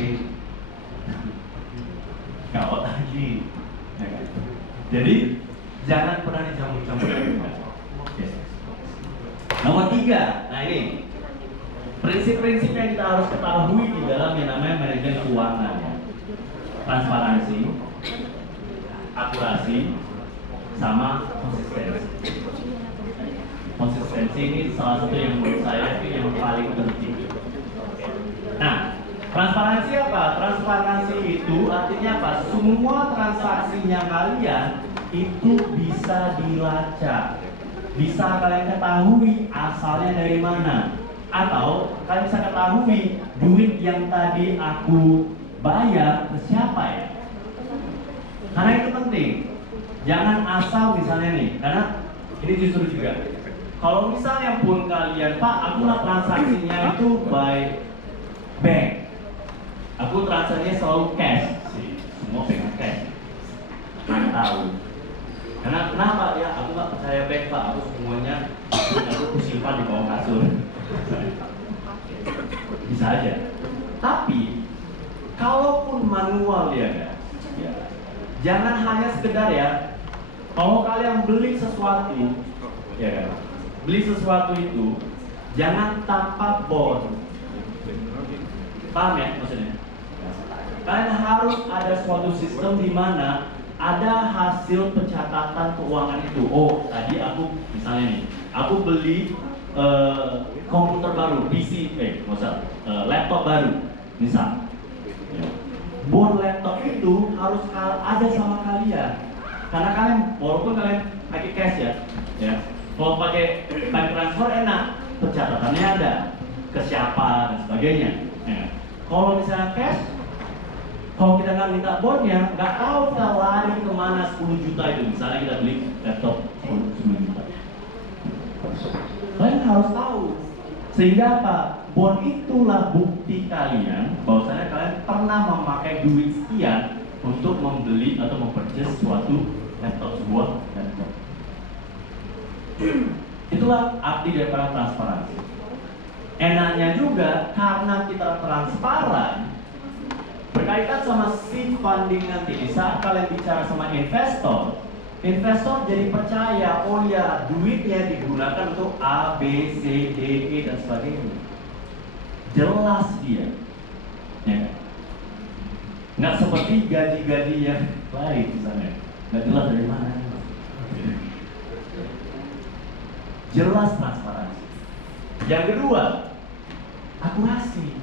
gawat lagi. Ya kan? Jadi jangan pernah dicampur-campur. Nomor 3, nah ini prinsip-prinsip yang kita harus ketahui di dalam yang namanya manajemen keuangan. Transparansi, akurasi, sama konsistensi. Konsistensi ini salah satu yang menurut saya itu yang paling penting. Nah, transparansi apa? Transparansi itu artinya apa? Semua transaksinya kalian itu bisa dilacak, bisa kalian ketahui asalnya dari mana, atau kalian bisa ketahui duit yang tadi aku bayar ke siapa ya? Karena itu penting. Jangan asal misalnya nih, karena ini justru juga. Kalau misalnya pun kalian, Pak, aku lah transaksinya itu by bank. Aku transaksinya selalu cash. Semua pegang cash. Nggak tahu. Karena kenapa ya? Aku nggak percaya bank, Pak. Aku semuanya aku simpan di bawah kasur. Bisa aja. Tapi kalaupun manual ya, jangan hanya sekedar ya. Kalau kalian beli sesuatu, ya kan, beli sesuatu itu jangan tanpa bond. Paham ya maksudnya? Kalian harus ada suatu sistem di mana ada hasil pencatatan keuangan itu. Oh, tadi aku misalnya nih, aku beli komputer baru, PC, laptop baru, misal. Bond laptop itu harus ada sama kalian. Karena kalian, walaupun kalian pakai cash ya. Kalau pakai bank transfer enak, pencatatannya ada, ke siapa dan sebagainya. Ya. Kalau misalnya cash, kalau kita nggak minta bondnya, nggak tahu kita lari kemana 10 juta itu. Misalnya kita beli laptop 10 juta. Kalian harus tahu. Sehingga apa? Bond itulah bukti kalian bahwasanya kalian pernah memakai duit sekian untuk membeli atau mempurchase suatu laptop, sebuah laptop. Itulah arti daripada transparansi. Enaknya juga karena kita transparan berkaitan sama seed funding nanti. Di saat kalian bicara sama investor jadi percaya, oh ya duitnya digunakan untuk A, B, C, D, E dan sebagainya. Jelas dia, ya kan? Nggak seperti gaji-gaji yang lain misalnya, nggak jelas dari mana. Jelas transparansi. Yang kedua, akurasi.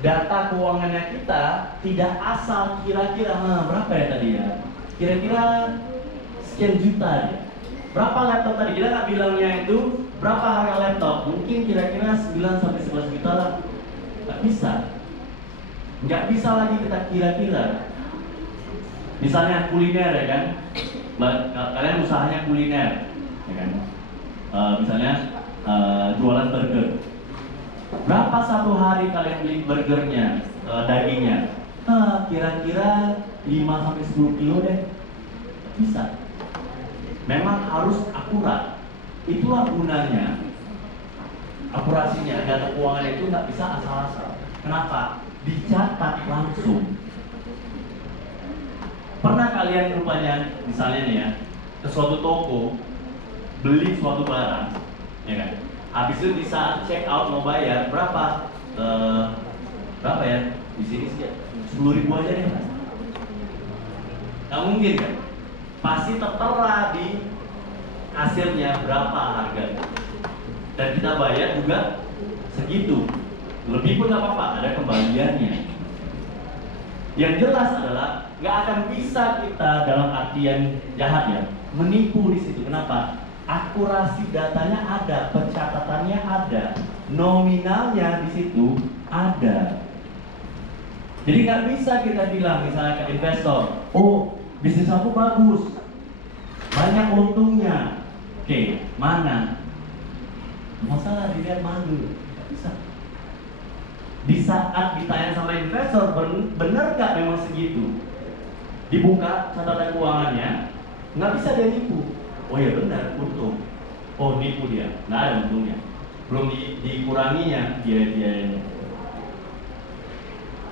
Data keuangannya kita tidak asal kira-kira berapa ya tadi ya? Kira-kira sekian juta ya. Berapa laptop tadi? Kita nggak bilangnya itu berapa harga laptop? Mungkin kira-kira 9 sampai 11 juta lah. Nggak bisa. Nggak bisa lagi kita kira-kira. Misalnya kuliner ya kan? Kalian usahanya kuliner, ya kan? Misalnya jualan burger. Berapa satu hari kalian beli burgernya, dagingnya? Kira-kira 5 sampai 10 kilo deh. Bisa. Memang harus akurat. Itulah gunanya. Akurasinya, data keuangan itu nggak bisa asal-asal. Kenapa? Dicatat langsung. Pernah kalian rupanya, misalnya nih ya, ke suatu toko, beli suatu barang, ya kan? Habis itu di saat check out mau bayar, berapa? Berapa ya? Di sini sih 10.000 aja deh. Nggak mungkin kan? Pasti tertera di hasilnya berapa harganya. Dan kita bayar juga segitu. Lebih pun nggak apa-apa, ada kembaliannya. Yang jelas adalah nggak akan bisa kita dalam artian jahat ya menipu di situ. Kenapa? Akurasi datanya ada, pencatatannya ada, nominalnya di situ ada. Jadi nggak bisa kita bilang misalnya ke investor, oh bisnis aku bagus, banyak untungnya. Oke, mana? Masalah dilihat malu, nggak bisa. Di saat ditanya sama investor, benar nggak memang segitu? Dibuka catatan keuangannya, nggak bisa dia nipu. Oh ya benar, untung. Oh nipu dia, nggak ada untungnya. Belum dikuranginya dia.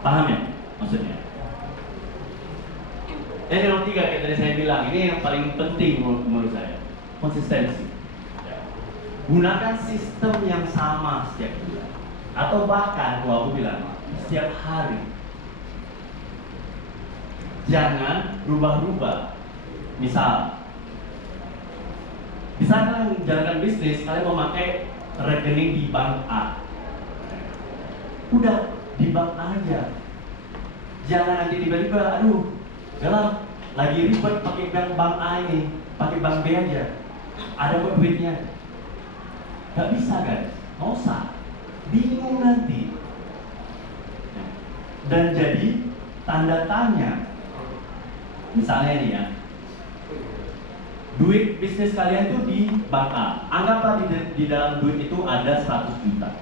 Paham ya maksudnya? Ini nomor 3 kayak tadi saya bilang, ini yang paling penting menurut saya, konsistensi. Gunakan sistem yang sama setiap bulan, atau bahkan kalau aku bilang setiap hari. Jangan rubah-rubah. Misal kalian menjalankan bisnis, kalian memakai rekening di bank A. Udah di bank A aja. Jangan nanti tiba-tiba, aduh, jalan lagi ribet pakai bank A ini, pakai bank B aja. Ada kok duitnya. Gak bisa guys, nggak usah. Bingung nanti. Dan jadi tanda tanya. Misalnya nih ya, duit bisnis kalian tuh di bank A. Anggaplah di dalam duit itu ada 100 juta.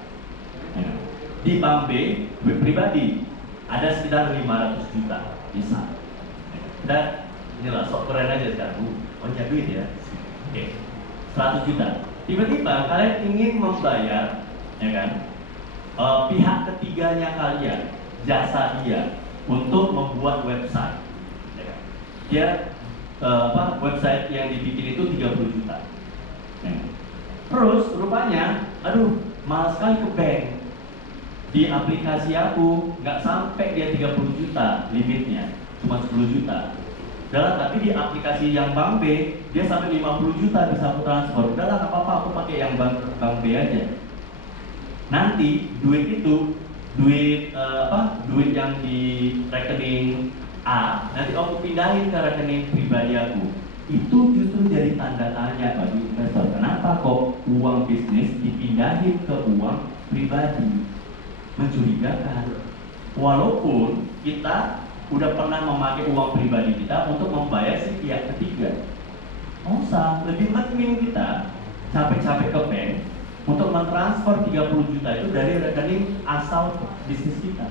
Di bank B, duit pribadi ada sekitar 500 juta. Bisa. Dan inilah sok keren aja sekarang. Punya duit ya. Oke. 100 juta. Tiba-tiba kalian ingin membayar, ya kan? Pihak ketiganya kalian, jasa dia untuk membuat website. Dia website yang dibikin itu 30 juta. Terus rupanya, aduh, mahal sekali ke bank. Di aplikasi aku nggak sampai dia 30 juta limitnya, cuma 10 juta. Tapi di aplikasi yang bank B, dia sampai 50 juta bisa aku transfer. Udahlah nggak apa-apa, aku pakai yang bank B aja. Nanti duit itu, duit yang di rekening A, nanti aku pindahin ke rekening pribadi aku. Itu justru jadi tanda tanya bagi investor. Kenapa kok uang bisnis dipindahin ke uang pribadi? Mencurigakan. Walaupun kita udah pernah memakai uang pribadi kita untuk membayar si pihak ketiga. Nggak usah, lebih mending kita capek-capek ke bank untuk mentransfer 30 juta itu dari rekening asal bisnis kita.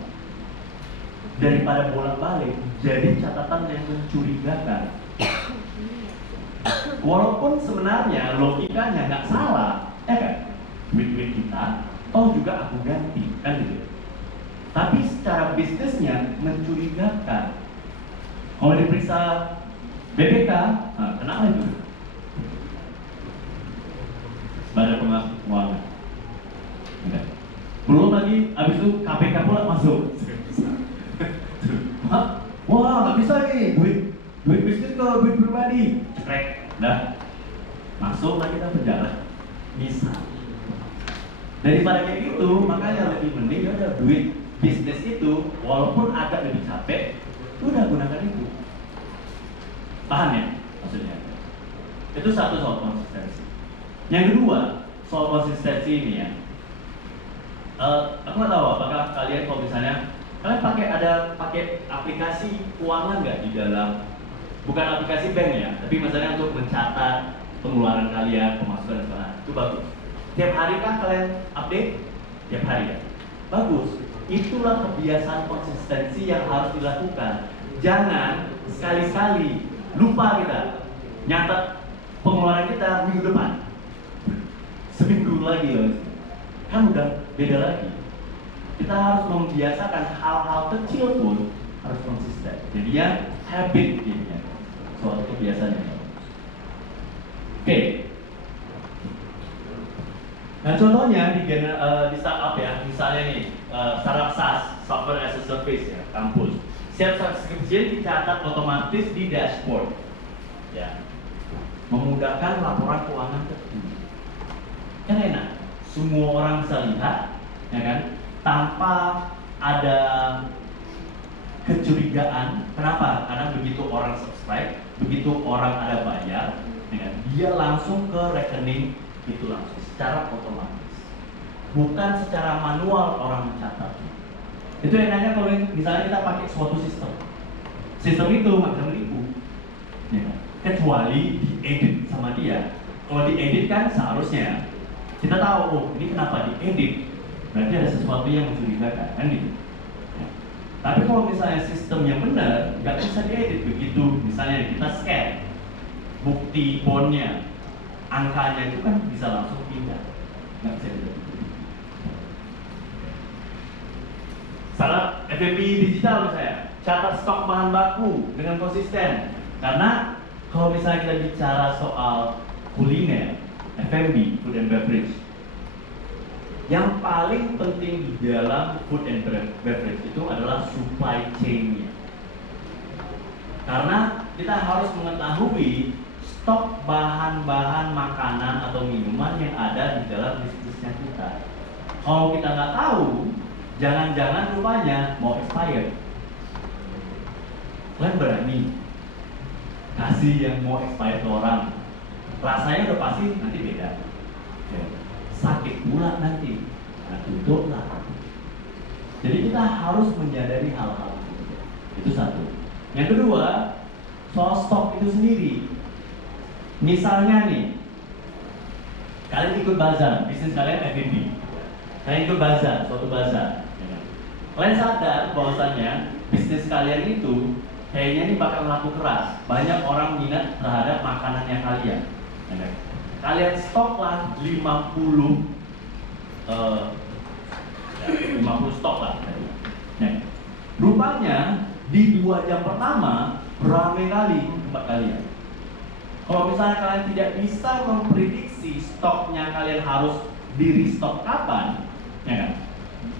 Daripada bolak-balik jadi catatan yang mencurigakan. Walaupun sebenarnya logikanya nggak salah, ya kan? Duit-duit kita, toh juga aku ganti, kan gitu. Tapi secara bisnisnya mencurigakan. Kalau diperiksa BPK, kenapa itu? Badan Pengawas Keuangan. Belum lagi, abis itu KPK pula masuk. Wah, nggak bisa nih, duit bisnis ke duit pribadi. Cekrek, dah masuk lagi kita penjara. Bisa. Daripada kayak gitu, makanya lebih mending ya udah duit bisnis itu walaupun agak lebih capek, udah gunakan itu. Paham ya maksudnya? Itu satu soal konsistensi. Yang kedua, soal konsistensi ini ya. Aku nggak tahu apakah kalian kalau misalnya kalian pakai aplikasi keuangan nggak di dalam, bukan aplikasi bank ya, tapi misalnya untuk mencatat pengeluaran kalian, pemasukan dan sebagainya, itu bagus. Tiap hari kan kalian update? Tiap hari ya? Bagus. Itulah kebiasaan konsistensi yang harus dilakukan. Jangan sekali-sekali lupa kita nyatat pengeluaran kita minggu depan, seminggu lagi loh. Kan udah beda lagi. Kita harus membiasakan hal-hal kecil pun harus konsisten. Jadinya habit jadinya, suatu kebiasaan yang bagus. Oke. Nah contohnya di startup ya, misalnya nih startup SaaS, software as a service ya, kampus. Setiap subscription dicatat otomatis di dashboard, ya, memudahkan laporan keuangan tertentu. Kan enak, semua orang bisa lihat, ya kan, tanpa ada kecurigaan. Kenapa? Karena begitu orang subscribe, begitu orang ada bayar, ya kan, dia langsung ke rekening itu langsung secara otomatis, bukan secara manual orang mencatat. Itu enaknya kalau misalnya kita pakai suatu sistem itu nggak bisa menipu, ya kan? Kecuali diedit sama dia. Kalau diedit kan seharusnya kita tahu, oh ini kenapa diedit, berarti ada sesuatu yang mencurigakan, kan gitu. Ya. Tapi kalau misalnya sistem yang benar, nggak bisa diedit begitu. Misalnya kita scan bukti bondnya, angkanya itu kan bisa langsung pindah, nggak bisa diedit. Salah F&B digital misalnya, catat stok bahan baku dengan konsisten. Karena kalau misalnya kita bicara soal kuliner, F&B, food and beverage, yang paling penting di dalam food and beverage itu adalah supply chain-nya. Karena kita harus mengetahui stok bahan-bahan makanan atau minuman yang ada di dalam bisnisnya kita. Kalau kita nggak tahu, jangan-jangan rupanya mau expired. Kalian berani kasih yang mau expired ke orang, rasanya udah pasti nanti beda, sakit pula nanti, nah tutup lah. Jadi kita harus menyadari hal-hal itu satu. Yang kedua, soal stok itu sendiri. Misalnya nih, kalian ikut bazar, bisnis kalian F&B, kalian ikut bazar, suatu bazar. Kalian sadar bahwasannya bisnis kalian itu kayaknya ini bakal laku keras. Banyak orang minat terhadap makanannya kalian. Kalian stoklah 50 stok lah. Rupanya di 2 jam pertama ramai kali tempat kalian. Kalau misalnya kalian tidak bisa memprediksi stoknya kalian harus di restock kapan, ya kan?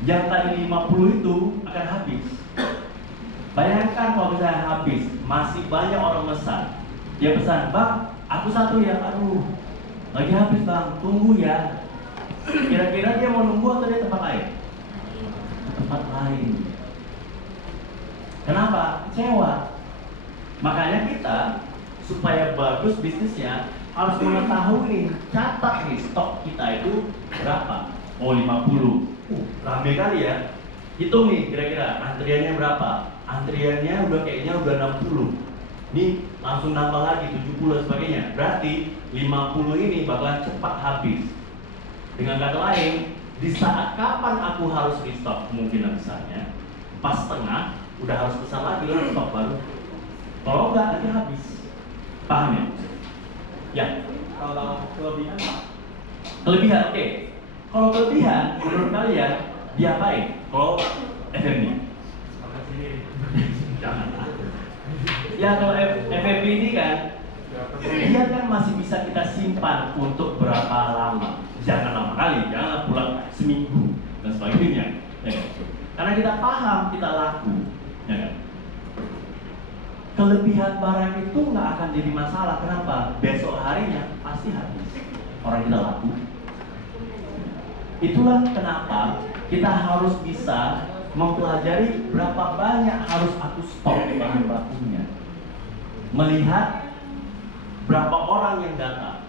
Yang tadi 50 itu akan habis. Bayangkan kalau misalnya habis, masih banyak orang pesan. Dia pesan, bang, aku satu ya, aduh, lagi habis bang, tunggu ya. Kira-kira dia mau nunggu atau dia tempat lain? Tempat lain. Kenapa? Kecewa. Makanya kita supaya bagus bisnisnya harus mengetahui, catat nih stok kita itu berapa. Oh 50. Rame kali ya. Hitung nih kira-kira antriannya berapa. Antriannya udah kayaknya udah 60. Nih langsung nambah lagi 70 dan sebagainya. Berarti 50 ini bakalan cepat habis. Dengan kata lain, di saat kapan aku harus restock kemungkinan besarnya pas tengah udah harus pesan lagi lah stok baru. Kalau enggak nanti habis. Paham ya? Ya. Kalau kelebihan Pak? Kelebihan, oke. Kalau kelebihan menurut kalian diapain? Kalau F&B? Jangan. Ya kalau F&B ini kan dia kan masih bisa kita simpan untuk berapa lama. Jangan lama kali, jangan pulang seminggu dan sebagainya. Ya. Karena kita paham, kita laku. Ya kan? Kelebihan barang itu nggak akan jadi masalah. Kenapa? Besok harinya pasti habis. Orang kita laku. Itulah kenapa kita harus bisa mempelajari berapa banyak harus aku stok bahan bakunya, melihat berapa orang yang datang,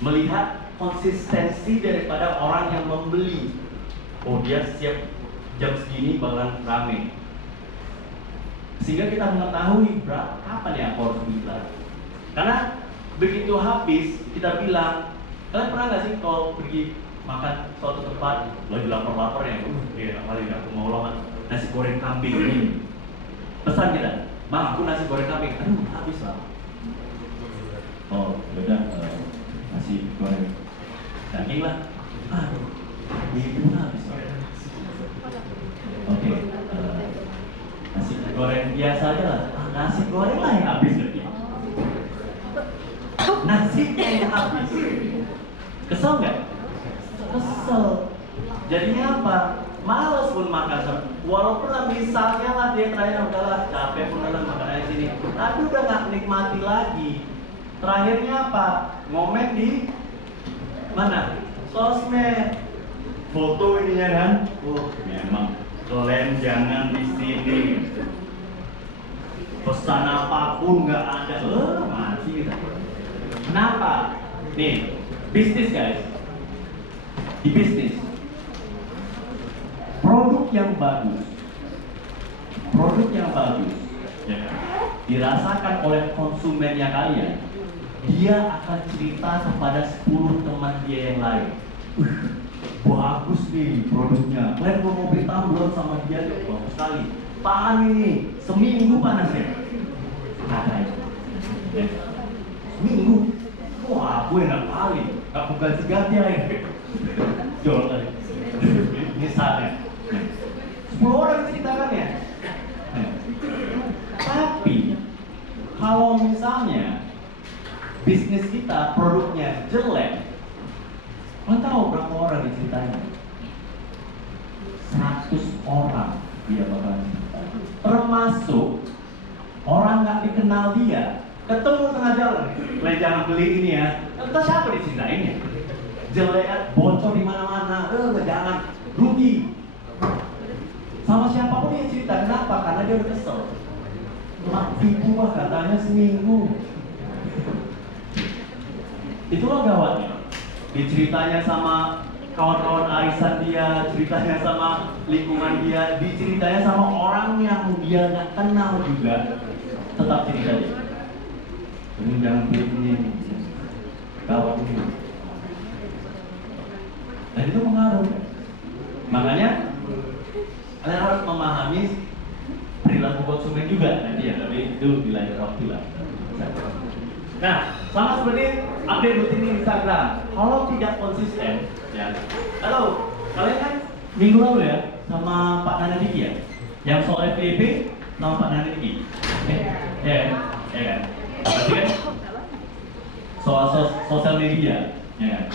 melihat konsistensi daripada orang yang membeli. Oh, dia siap jam segini bakalan rame, sehingga kita mengetahui berapa kapan ya aku harus beli lagi. Karena begitu habis kita bilang, kalian pernah nggak sih kalau pergi makan suatu tempat lagi lapar-lapar ya, enak kali aku mau makan nasi goreng kambing ini, pesan kita, bang aku nasi goreng kambing, aduh habis lah. Oh beda, nasi goreng daging lah, aduh itu habis lah. Oke, nasi goreng biasa aja lah, nasi goreng lah yang habis lagi, nasi yang habis, kesel nggak? Kesel. Jadinya apa? Males pun makan. Walaupun lah misalnya lah dia terakhir udahlah capek pun udah makan aja sini, tapi udah nggak nikmati lagi. Terakhirnya apa? Ngomen di mana? Sosmed. Foto ininya kan? Memang kalian jangan di sini. Pesan apapun nggak ada. Mati kita. Kenapa? Nih, bisnis guys. Di bisnis, produk yang bagus ya kan, dirasakan oleh konsumennya kalian, dia akan cerita kepada 10 teman dia yang lain. Bagus nih produknya, kalian mau beli tumbler sama dia, bagus sekali, tahan ini, seminggu panas ya, seminggu, wah gue enak kali, aku ganti-ganti air. Jual kali. Misalnya 10 orang ceritakan ya. Tapi kalau misalnya bisnis kita produknya jelek, kalian tahu berapa orang diceritain? 100 orang dia bakalan cerita. Termasuk orang nggak dikenal dia, ketemu tengah jalan, kalian jangan beli ini ya. Entah siapa diceritain ya. Jelek, bocor di mana-mana, jangan, rugi. Sama siapapun yang cerita, kenapa? Karena dia udah kesel. Mati buah katanya seminggu. Itulah gawatnya. Diceritanya sama kawan-kawan arisan dia, ceritanya sama lingkungan dia, diceritanya sama orang yang dia nggak kenal juga, tetap cerita dia. Ini jangan beli ini, gawat ini. Dan itu mengaruh. Makanya kalian harus memahami perilaku konsumen juga nanti ya, tapi itu di lain waktu lah. Nah, sama seperti update rutin di Instagram. Kalau tidak konsisten, ya. Halo, kalian kan minggu lalu ya sama Pak Nana Diki ya, yang soal FYP sama Pak Nana Diki. Ya kan. Berarti kan soal sosial media, ya kan.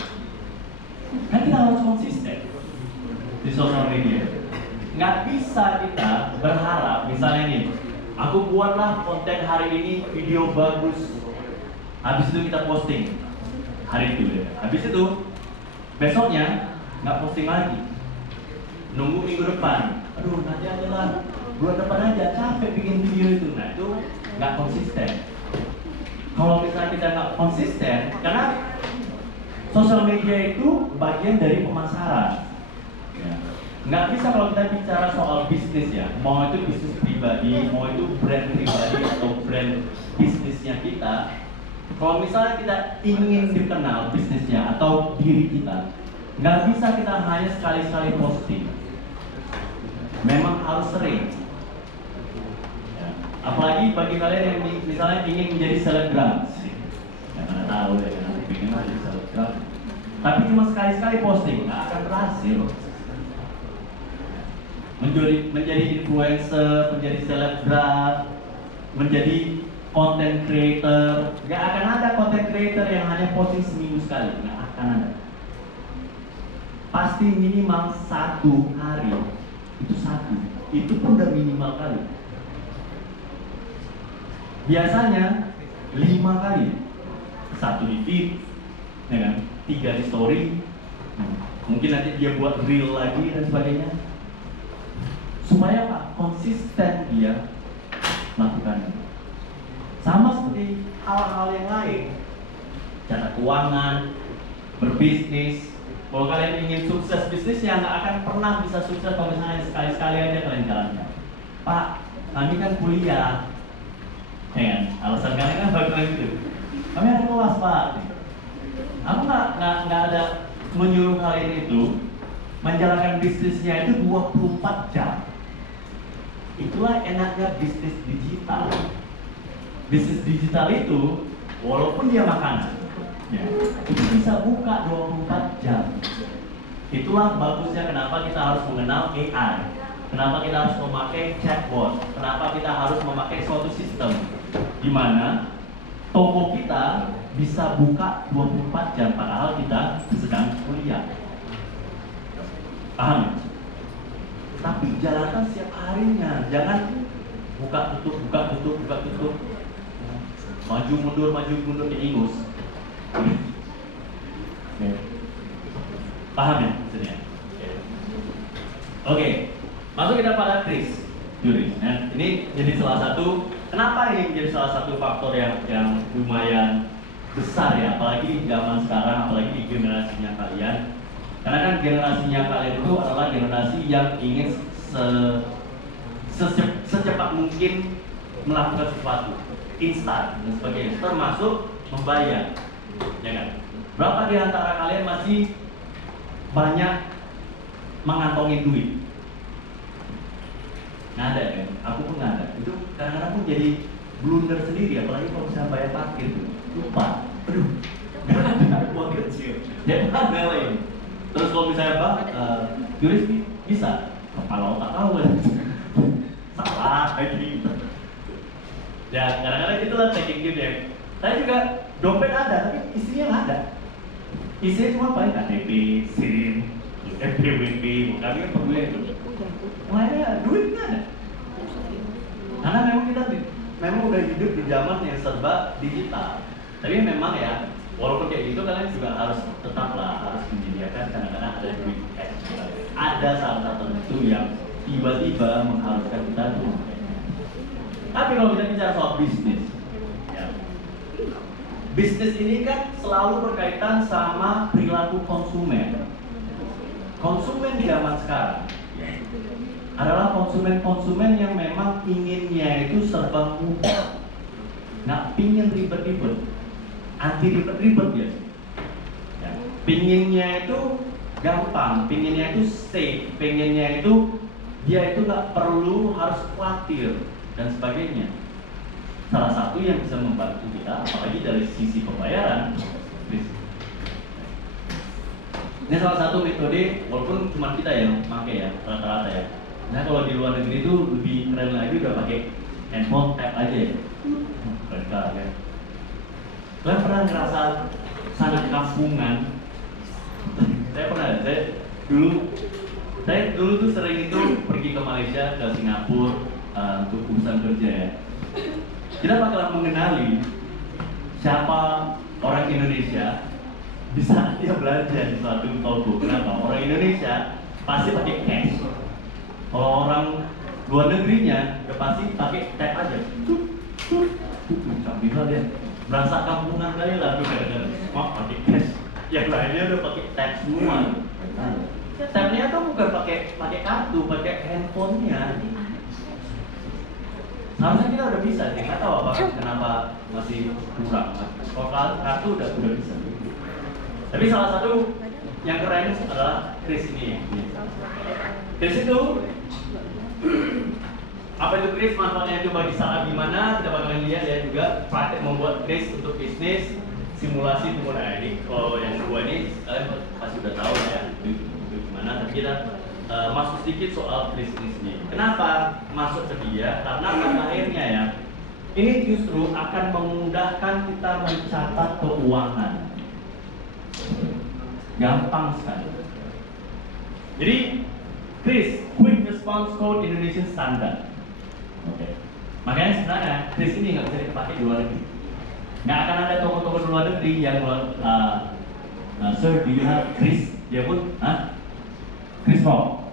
Kan kita harus konsisten di sosial media. Nggak bisa kita berharap, misalnya nih, aku buatlah konten hari ini video bagus, habis itu kita posting hari itu ya. Habis itu besoknya nggak posting lagi, nunggu minggu depan. Aduh nanti aja lah, bulan depan aja, capek bikin video itu. Nah itu nggak konsisten. Kalau misalnya kita nggak konsisten, karena sosial media itu bagian dari pemasaran. Ya. Nggak bisa kalau kita bicara soal bisnis ya, mau itu bisnis pribadi, mau itu brand pribadi atau brand bisnisnya kita. Kalau misalnya kita ingin dikenal bisnisnya atau diri kita, nggak bisa kita hanya sekali-sekali posting. Memang harus sering. Ya. Apalagi bagi kalian yang misalnya ingin menjadi selebgram, ya mana tahu ya, nanti pengen jadi selebgram. Tapi cuma sekali-sekali posting, nggak akan berhasil. Menjadi influencer, menjadi selebgram, menjadi content creator, nggak akan ada content creator yang hanya posting seminggu sekali, nggak akan ada. Pasti minimal 1 hari, itu pun udah minimal kali. Biasanya 5 kali, 1 di feed, ya kan? 3 di story, Mungkin nanti dia buat reel lagi dan sebagainya. Supaya apa? Konsisten dia melakukannya. Sama seperti hal-hal yang lain, cara keuangan, berbisnis. Kalau kalian ingin sukses bisnisnya, nggak akan pernah bisa sukses kalau misalnya sekali-sekali aja kalian jalannya. Pak, kami kan kuliah, ya kan? Alasan kalian kan bakalan gitu. Kami ada kelas Pak. Aku nggak ada menyuruh kalian itu menjalankan bisnisnya itu 24 jam. Itulah enaknya bisnis digital. Bisnis digital itu walaupun dia makanan, ya, itu bisa buka 24 jam. Itulah bagusnya kenapa kita harus mengenal AI. Kenapa kita harus memakai chatbot. Kenapa kita harus memakai suatu sistem di mana toko kita bisa buka 24 jam padahal kita sedang kuliah. Paham ya? Tapi jalankan setiap harinya. Jangan buka tutup, buka tutup, buka tutup. Maju mundur kayak ingus. Paham ya maksudnya? Oke. Masuk kita pada Chris Juri. Nah, ini jadi salah satu, kenapa ini menjadi salah satu faktor yang lumayan besar ya, apalagi di zaman sekarang, apalagi di generasinya kalian. Karena kan generasinya kalian itu adalah generasi yang ingin secepat mungkin melakukan sesuatu, instan dan sebagainya, termasuk membayar, ya kan? Berapa di antara kalian masih banyak mengantongin duit? Nggak ada kan? Aku pun nggak ada. Itu kadang-kadang pun jadi blunder sendiri, apalagi kalau saya bayar parkir, lupa. Aduh, nggak ada uang kecil. Ya mana lain. Terus kalau misalnya Pak, Juris bisa, kalau tak tahu kan, salah lagi. Ya kadang-kadang itulah taking give ya. Saya juga dompet ada, tapi isinya nggak ada. Isinya cuma paling KTP, SIM, FPWP, kami kan perlu itu. Lainnya duitnya ada. Karena memang kita memang udah hidup di zaman yang serba digital. Tapi memang ya, walaupun kayak gitu kalian juga harus tetaplah harus menyediakan kadang-kadang ada duit cash. Ada saat tertentu yang tiba-tiba mengharuskan kita tuh. Tapi kalau kita bicara soal bisnis, ya, bisnis ini kan selalu berkaitan sama perilaku konsumen. Konsumen di zaman sekarang adalah konsumen-konsumen yang memang inginnya itu serba mudah, nggak pingin ribet-ribet, anti ribet-ribet ya. Pinginnya itu gampang, pinginnya itu safe, pinginnya itu dia itu nggak perlu harus khawatir dan sebagainya. Salah satu yang bisa membantu kita, apalagi dari sisi pembayaran, ini salah satu metode, walaupun cuma kita yang pakai ya, rata-rata ya. Nah kalau di luar negeri itu lebih keren lagi, udah pakai handphone tap aja ya. Keren banget ya. Kalian pernah ngerasa sangat kampungan? Saya dulu tuh sering itu pergi ke Malaysia, ke Singapura untuk urusan kerja ya. Kita bakalan mengenali siapa orang Indonesia di saat dia belanja di suatu toko. Kenapa? Orang Indonesia pasti pakai cash. Kalau orang luar negerinya ya pasti pakai tap aja. Bisa dia berasa kampungan kali lah tuh kadang-kadang. Wah pakai cash. Yang lainnya udah pakai tap semua. Tapnya tuh bukan pakai kartu, pakai handphonenya. Seharusnya kita udah bisa sih. Nggak tahu apa kenapa masih kurang. Kalau kartu udah bisa. Tapi salah satu yang keren adalah Chris ini. Chris itu apa itu Chris, manfaatnya itu bagi saat gimana, kita bakalan lihat ya juga praktek membuat Chris untuk bisnis, simulasi penggunaan. Ini kalau yang kedua ini kalian pasti udah tahu ya itu gimana, tapi kita masuk sedikit soal Chris ini sendiri. Kenapa masuk ke dia? Karena pada akhirnya ya ini justru akan memudahkan kita mencatat keuangan. Gampang sekali. Jadi Chris, Quick Response Code Indonesian Standard. Oke. Makanya sebenarnya Chris ini nggak bisa dipakai di luar negeri. Nggak akan ada toko-toko di luar negeri yang Sir, do you have Chris? dia pun, Chris Rock,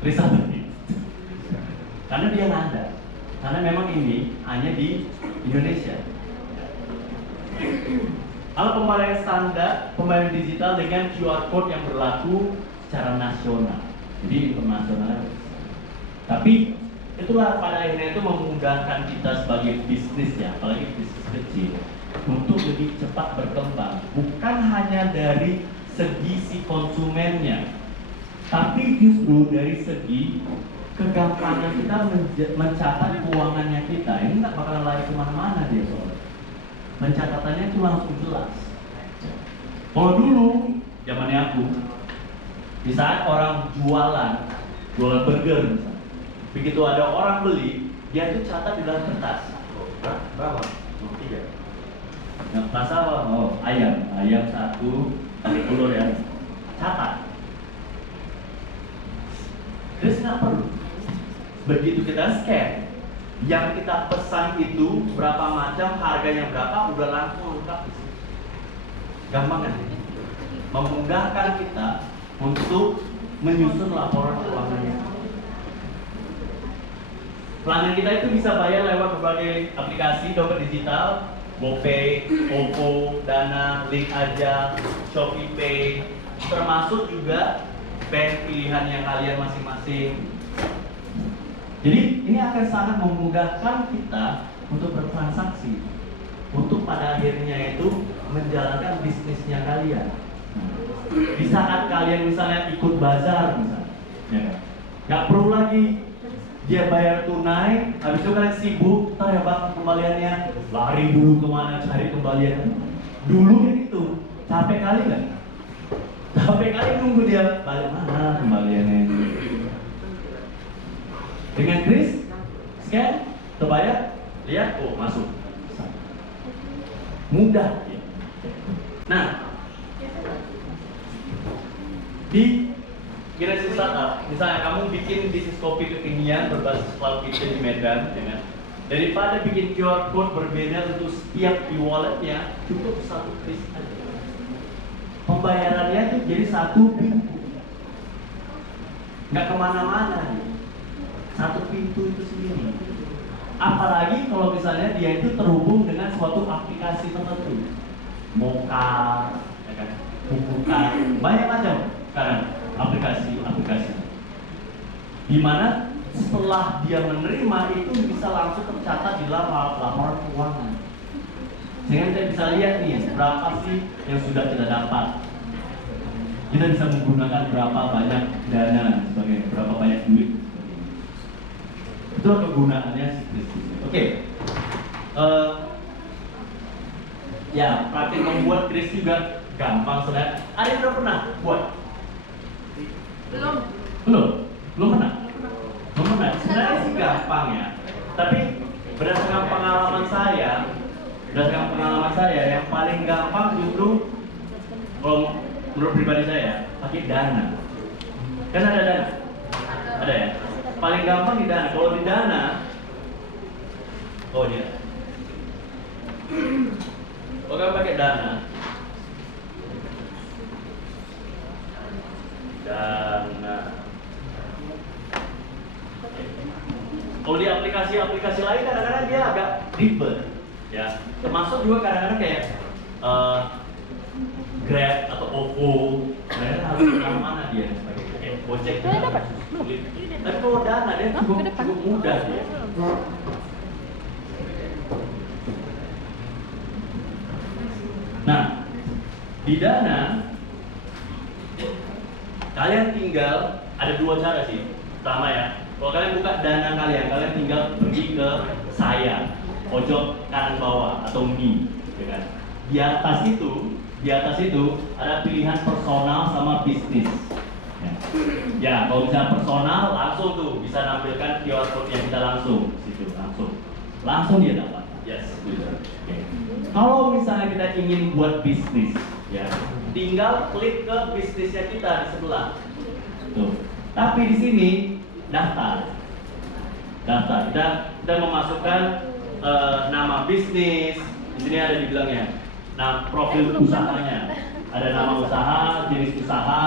Chris Rock. Karena dia nggak ada. Karena memang ini hanya di Indonesia. Kalau pembayaran standar, pembayaran digital dengan QR code yang berlaku secara nasional, jadi internasional. Tapi itulah pada akhirnya itu memudahkan kita sebagai bisnis ya, apalagi bisnis kecil, untuk lebih cepat berkembang. Bukan hanya dari segi si konsumennya, tapi justru dari segi kegampangan kita mencatat keuangannya kita. Ini nggak bakalan lari kemana-mana dia soalnya. Pencatatannya itu langsung jelas. Kalau dulu, zamannya aku, di saat orang jualan burger misalnya, begitu ada orang beli, dia itu catat di dalam kertas. Berapa? 3. Nggak masalah, ayam 1, pakai telur ya, catat. Terus nggak perlu. Begitu kita scan, yang kita pesan itu berapa macam, harganya berapa, udah langsung lengkap di situ. Gampang kan? Memudahkan kita untuk menyusun laporan keuangannya. Pelanggan kita itu bisa bayar lewat berbagai aplikasi dompet digital, GoPay, OVO, Dana, Link Aja, ShopeePay, termasuk juga bank pilihan yang kalian masing-masing. Jadi ini akan sangat memudahkan kita untuk bertransaksi, untuk pada akhirnya itu menjalankan bisnisnya kalian. Di saat kalian misalnya ikut bazar misalnya, ya kan? Nggak perlu lagi dia bayar tunai, habis itu kalian sibuk, ntar ya bang kembaliannya, lari dulu kemana cari kembalian. Dulu kan itu, capek kali kan? Capek kali nunggu dia, balik mana kembaliannya. Dengan Kris, scan, terbayar, lihat, oh masuk. Mudah. Nah, di generasi startup, misalnya kamu bikin bisnis kopi kekinian berbasis cloud kitchen di Medan, ya, daripada bikin QR code berbeda untuk setiap e-walletnya, cukup 1 klik aja. Pembayarannya itu jadi 1 pintu, nggak kemana-mana nih, 1 pintu itu sendiri. Apalagi kalau misalnya dia itu terhubung dengan suatu aplikasi tertentu, Moka, ya kan, Kukukan, banyak macam sekarang aplikasi-aplikasi. Dimana setelah dia menerima itu bisa langsung tercatat di dalam laporan keuangan. Sehingga kita bisa lihat nih berapa sih yang sudah kita dapat. Kita bisa menggunakan berapa banyak dana sebagai berapa banyak duit. Itu kegunaannya sih. Oke. Ya, praktik membuat Kris juga gampang sebenarnya. Ada yang udah pernah buat? Belum pernah. Sebenarnya sih gampang ya. Tapi berdasarkan pengalaman saya, yang paling gampang justru kalau menurut pribadi saya pakai Dana. Kan ada Dana? Ada ya. Paling gampang di Dana. Kalau di Dana, oh dia. Kalau kalian pakai Dana, kalau di aplikasi lain kadang-kadang dia agak ribet, ya. Termasuk juga kadang-kadang kayak Grab atau OVO, kadang-kadang harus kemana dia sebagai kayak Gojek. Tapi kalau Dana dia cukup mudah dia. Nah, di Dana kalian tinggal ada 2 cara sih. Pertama ya, kalau kalian buka Dana kalian tinggal pergi ke saya, pojok kanan bawah atau Mi, ya kan? Di atas itu ada pilihan personal sama bisnis. Ya, kalau misalnya personal langsung tuh bisa nampilkan QR code yang kita langsung situ langsung dia dapat. Yes, gitu. Okay. Kalau misalnya kita ingin buat bisnis, ya, tinggal klik ke bisnisnya kita di sebelah. Tuh. Tapi di sini daftar. Kita memasukkan nama bisnis. Di sini ada dibilangnya. Nah, profil usahanya. Ada nama usaha, jenis usaha,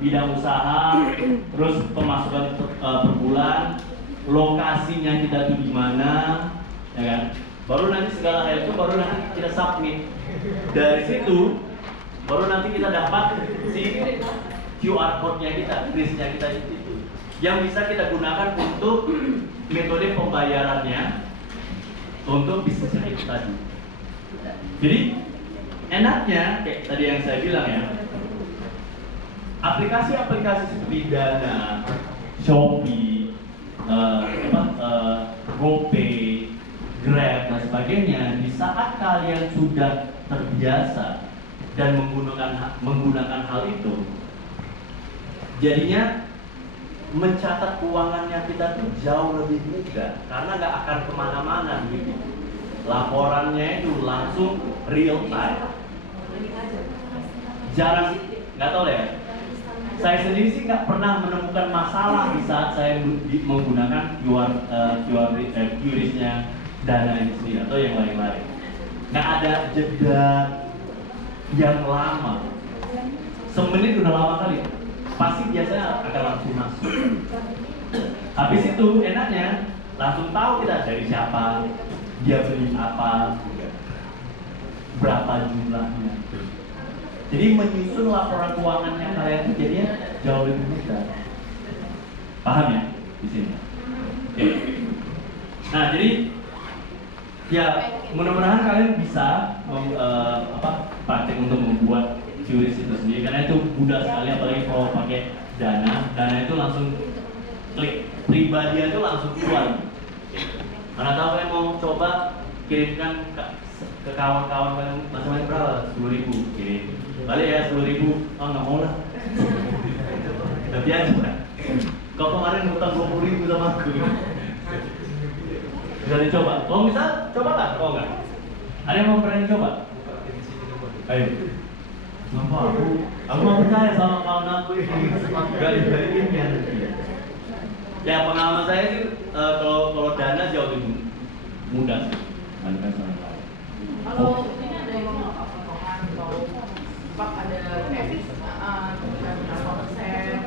bidang usaha, terus pemasukan per bulan, lokasinya kita tuh di mana, ya kan? Baru nanti segala hal itu baru nanti kita submit. Dari situ baru nanti kita dapat si QR code-nya kita, kris-nya kita itu, yang bisa kita gunakan untuk metode pembayarannya untuk bisnisnya itu tadi. Jadi enaknya kayak tadi yang saya bilang ya, aplikasi-aplikasi seperti Dana, Shopee, GoPay, Grab dan sebagainya, di saat kalian sudah terbiasa dan menggunakan hal itu, jadinya mencatat keuangannya kita tuh jauh lebih mudah karena nggak akan kemana-mana gitu. Laporannya itu langsung real time. Jarang, nggak tahu ya. Saya sendiri sih nggak pernah menemukan masalah di saat saya menggunakan QRIS-nya Dana ini sendiri atau yang lain-lain. Nggak ada jeda yang lama. Semenit udah lama kali. Pasti biasanya akan langsung masuk. Habis itu enaknya langsung tahu kita dari siapa, dia beli apa, berapa jumlahnya. Jadi menyusun laporan keuangannya kalian itu jadinya jauh lebih mudah. Paham ya di sini? Oke. Nah jadi ya mudah-mudahan kalian bisa praktek untuk membuat QRIS itu sendiri karena itu mudah sekali, apalagi kalau pakai Dana itu langsung klik pribadi itu langsung keluar. Mana tahu kalian mau coba kirimkan ke kawan-kawan kalian masing-masing berapa? 10.000 kirim. Balik ya 10.000. Oh nggak mau lah. Tapi aja. Kau kemarin utang 20.000 sama aku. Bisa dicoba. Kalau bisa coba nggak? Oh nggak. Ada yang mau pernah coba? Ayo. Kenapa aku mau percaya sama kawan aku ini gali-gali ya. Ya pengalaman saya sih kalau Dana jauh lebih mudah sih dibandingkan sama lain. Kalau ini ada yang mau potongan atau pak ada fix berapa persen?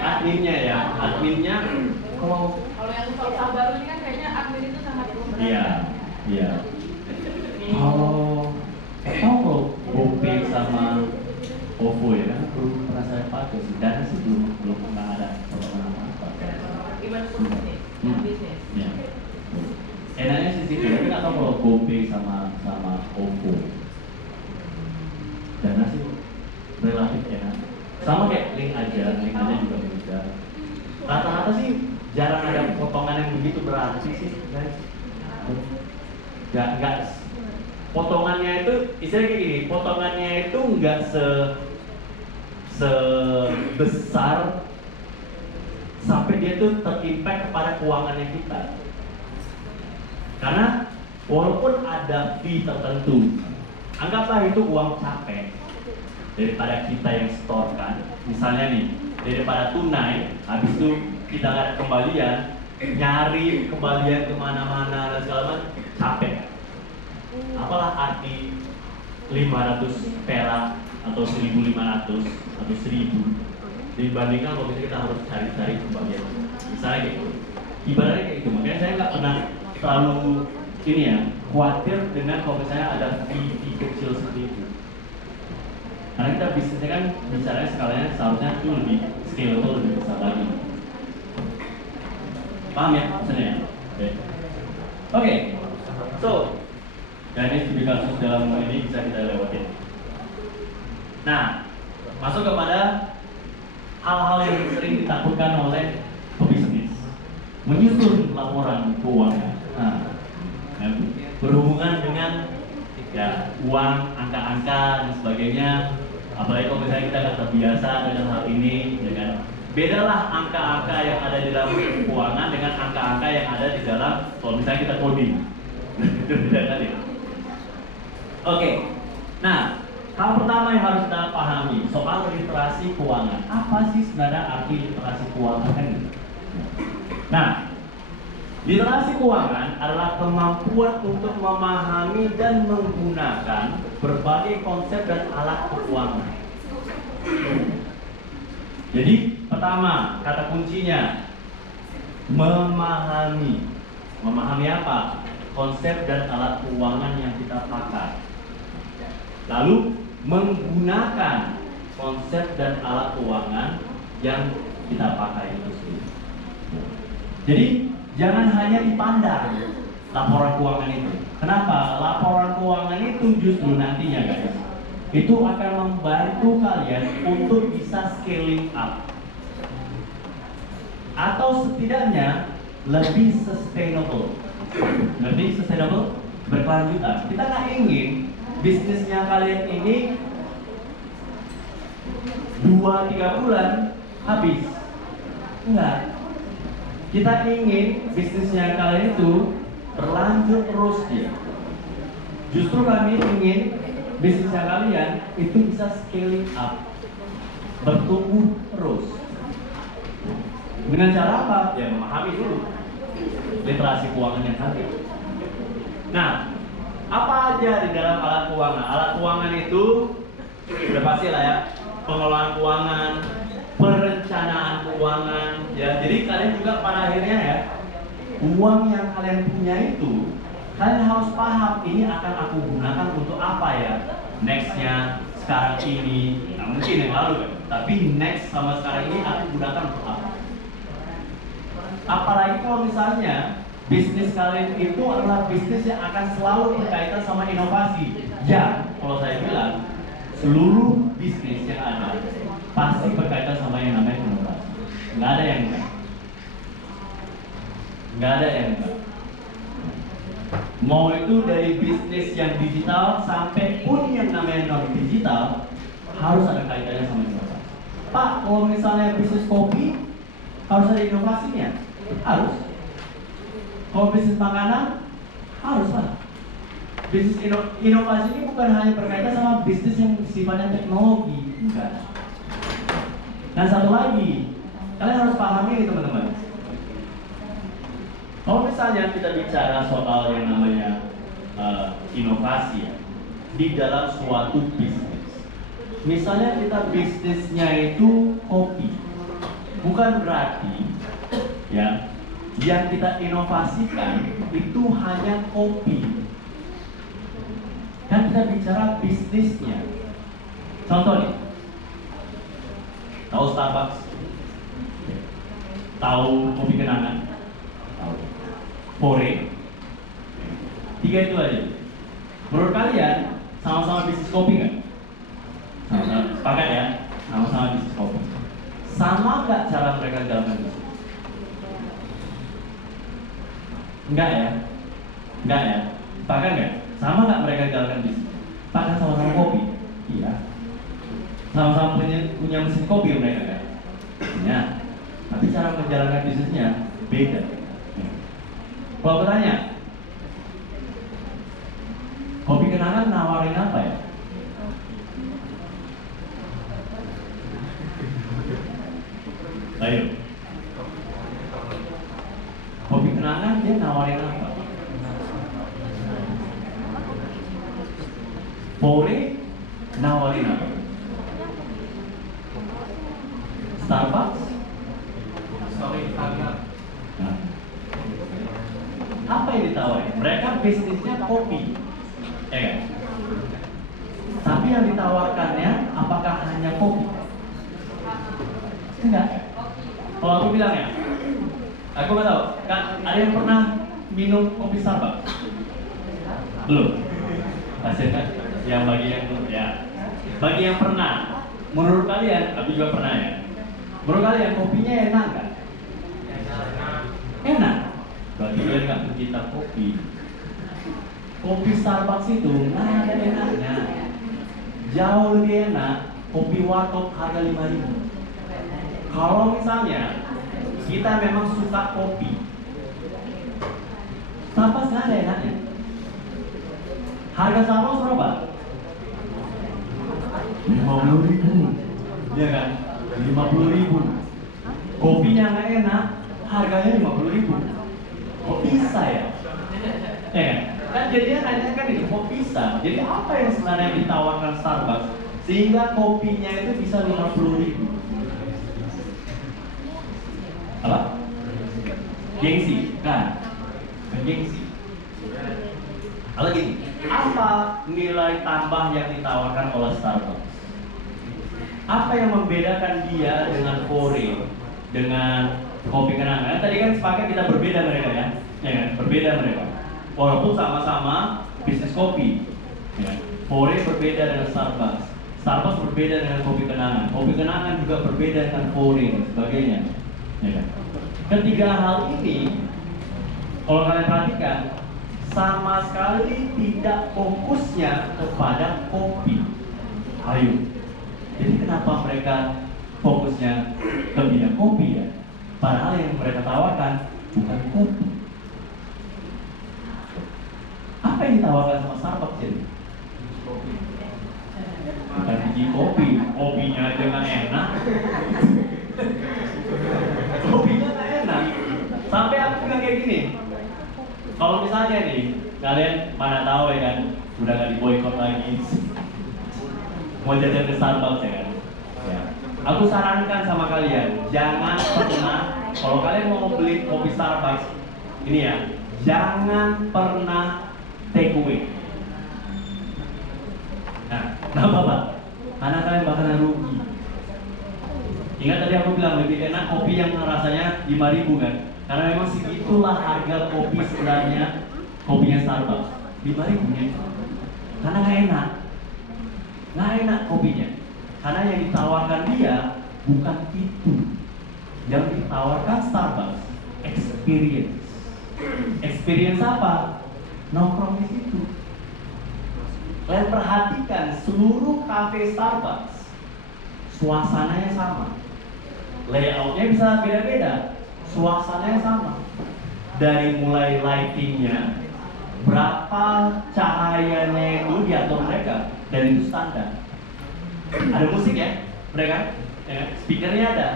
Adminnya ya, adminnya kalau yang baru ini kan kayaknya admin itu sangat berat. Iya. Kalau GoPay sama OVO ya kan belum pernah saya pakai sih, Dana sih belum pernah ada potongan apa-apa. Even pun bisnis. Ya. Enaknya sih sih, tapi nggak tahu kalau GoPay sama OVO. Dana sih relatif enak. Sama kayak link aja juga mudah. Rata-rata sih jarang ada potongan yang begitu berarti sih, guys. Nggak potongannya itu istilahnya kayak gini, potongannya itu nggak sebesar sampai dia tuh terimpact kepada keuangannya kita. Karena walaupun ada fee tertentu, anggaplah itu uang capek daripada kita yang setorkan. Misalnya nih, daripada tunai, habis itu kita nggak ada kembalian, nyari kembalian kemana-mana dan segala macam, capek. Apalah arti 500 perak atau 1.500 atau 1.000 dibandingkan kalau kita harus cari-cari kembalian. Misalnya gitu, ibaratnya kayak gitu. Makanya saya nggak pernah terlalu ini ya khawatir dengan kalau misalnya ada fee kecil seperti itu. Karena kita bisnisnya kan bicaranya skalanya seharusnya itu lebih scalable, lebih besar lagi. Paham ya maksudnya ya? Oke. So dan ini studi kasus dalam ini bisa kita lewatin. Nah, masuk kepada hal-hal yang sering ditakutkan oleh pebisnis, menyusun laporan keuangan. Nah, berhubungan dengan ya uang, angka-angka dan sebagainya. Apalagi kalau misalnya kita nggak terbiasa dengan hal ini, dengan bedalah angka-angka yang ada di dalam keuangan dengan angka-angka yang ada di dalam kalau misalnya kita coding. Itu beda kan ya? Oke, nah hal pertama yang harus kita pahami soal literasi keuangan. Apa sih sebenarnya arti literasi keuangan? Nah, Literasi keuangan adalah kemampuan untuk memahami dan menggunakan berbagai konsep dan alat keuangan. Jadi, pertama, kata kuncinya memahami. Memahami apa? Konsep dan alat keuangan yang kita pakai. Lalu, menggunakan konsep dan alat keuangan yang kita pakai itu sendiri. Jadi, jangan hanya dipandang laporan keuangan itu. Kenapa? Laporan keuangan itu justru nantinya guys, itu akan membantu kalian untuk bisa scaling up. Atau setidaknya lebih sustainable. Lebih sustainable, berkelanjutan. Kita nggak ingin bisnisnya kalian ini 2-3 bulan habis. Enggak. Kita ingin bisnisnya kalian itu berlanjut terus dia. Justru kami ingin bisnisnya kalian itu bisa scaling up, bertumbuh terus. Dengan cara apa? Ya memahami dulu literasi keuangan yang tadi. Nah, apa aja di dalam alat keuangan? Alat keuangan itu sudah pasti lah ya, pengelolaan keuangan, perencanaan keuangan, ya. Jadi kalian juga pada akhirnya ya, uang yang kalian punya itu, kalian harus paham ini akan aku gunakan untuk apa ya? Nextnya, sekarang ini, nah mungkin yang lalu kan, tapi next sama sekarang ini aku gunakan untuk apa? Apalagi kalau misalnya bisnis kalian itu adalah bisnis yang akan selalu berkaitan sama inovasi. Ya, kalau saya bilang seluruh bisnis yang ada pasti berkaitan sama yang namanya inovasi. Nggak ada yang enggak. Nggak ada yang enggak. Mau itu dari bisnis yang digital sampai pun yang namanya non digital harus ada kaitannya sama inovasi. Pak, kalau misalnya bisnis kopi harus ada inovasinya. Harus. Kalau bisnis makanan harus lah. Bisnis inovasi ini bukan hanya berkaitan sama bisnis yang sifatnya teknologi, enggak. Dan satu lagi, kalian harus pahami ini teman-teman. Kalau misalnya kita bicara soal yang namanya inovasi ya, di dalam suatu bisnis. Misalnya kita bisnisnya itu kopi, bukan berarti ya, yang kita inovasikan itu hanya kopi. Kan kita bicara bisnisnya. Contoh nih, tahu Starbucks? Tahu kopi kenangan? Tahu. Pore? 3 itu aja. Menurut kalian sama-sama bisnis kopi nggak? Sama-sama, sepakat ya? Sama-sama bisnis kopi. Sama nggak cara mereka jalankan bisnis? Enggak ya? Enggak ya? Bahkan enggak? Sama nggak mereka jalankan bisnis? Bahkan sama-sama kopi? Iya. Sama-sama punya mesin kopi mereka kan? Ya. Tapi cara menjalankan bisnisnya beda. Kalau aku tanya, kopi kenangan nawarin apa ya? Ayo. Kopi kenangan dia nawarin apa? Pore nawarin apa? Starbucks? Nah. Apa yang ditawarin? Mereka bisnisnya kopi, ya kan? Tapi yang ditawarkannya apakah hanya kopi? Enggak. Kalau aku bilang ya, aku nggak tahu. Ada yang pernah minum kopi Starbucks? Belum. Hasilnya yang bagi yang belum ya. Bagi yang pernah, menurut kalian, aku juga pernah ya. Menurut kalian kopinya enak nggak? Enak. Berarti kalian nggak pencinta kopi. Kopi Starbucks itu nggak ada enaknya. Jauh lebih enak kopi warkop harga 5.000. Kalau misalnya kita memang suka kopi, Starbucks nggak ada enaknya. Harga Starbucks berapa? 50.000, ya kan? 50.000. Kopinya nggak enak, harganya 50.000. Kok bisa ya? Ya kan? Kan jadinya nanya kan itu kok bisa? Jadi apa yang sebenarnya ditawarkan Starbucks sehingga kopinya itu bisa 50.000? Apa? Gengsi? Kan? Gengsi. Kalau gini, apa nilai tambah yang ditawarkan oleh Starbucks? Apa yang membedakan dia dengan Fore, dengan kopi kenangan? Tadi kan sepakat kita berbeda mereka ya, ya kan? Berbeda mereka. Walaupun sama-sama bisnis kopi, ya. Fore berbeda dengan Starbucks, Starbucks berbeda dengan kopi kenangan juga berbeda dengan Fore dan sebagainya. Ya kan? Ketiga hal ini, kalau kalian perhatikan, sama sekali tidak fokusnya kepada kopi. Ayo. Jadi kenapa mereka fokusnya ke bidang kopi ya? Padahal yang mereka tawarkan bukan kopi. Apa yang ditawarkan sama Starbucks jadi? Bukan biji kopi, kopinya aja nggak enak. Kopinya nggak enak. Sampai aku bilang kayak gini. Kalau misalnya nih, kalian mana tahu ya kan, udah nggak diboikot lagi. Mau jajan ke Starbucks ya kan? Ya. Aku sarankan sama kalian, jangan pernah, kalau kalian mau beli kopi Starbucks, ini ya, jangan pernah take away. Nah, kenapa Pak? Karena kalian bakalan rugi. Ingat tadi aku bilang lebih enak kopi yang rasanya 5.000 kan? Karena memang segitulah harga kopi sebenarnya, kopinya Starbucks 5.000 ya. Karena nggak enak kopinya, karena yang ditawarkan dia bukan itu. Yang ditawarkan Starbucks experience apa? Nongkrong di situ. Kalian perhatikan seluruh cafe Starbucks suasananya sama, layoutnya bisa beda-beda, suasananya sama. Dari mulai lightingnya, berapa cahayanya itu diatur mereka, dan itu standar. Ada musik ya, mereka, ya, speakernya ada,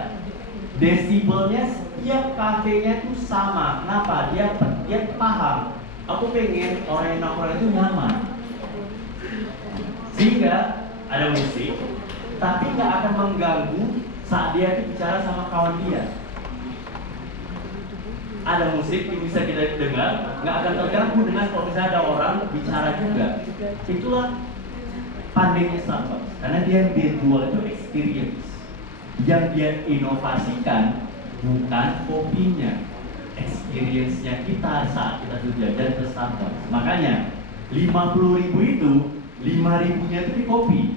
desibelnya setiap kafenya itu sama. Kenapa? Dia paham. Aku pengen orang yang nongkrong itu nyaman, sehingga ada musik, tapi nggak akan mengganggu saat dia bicara sama kawan dia. Ada musik yang bisa kita dengar, nggak akan terganggu dengan kalau misalnya ada orang bicara juga. Itulah pandainya Starbucks, karena dia jual itu experience. Yang dia inovasikan bukan kopinya, experience-nya kita saat kita jajan ke Starbucks. Makanya 50.000 itu, 5.000-nya itu di kopi,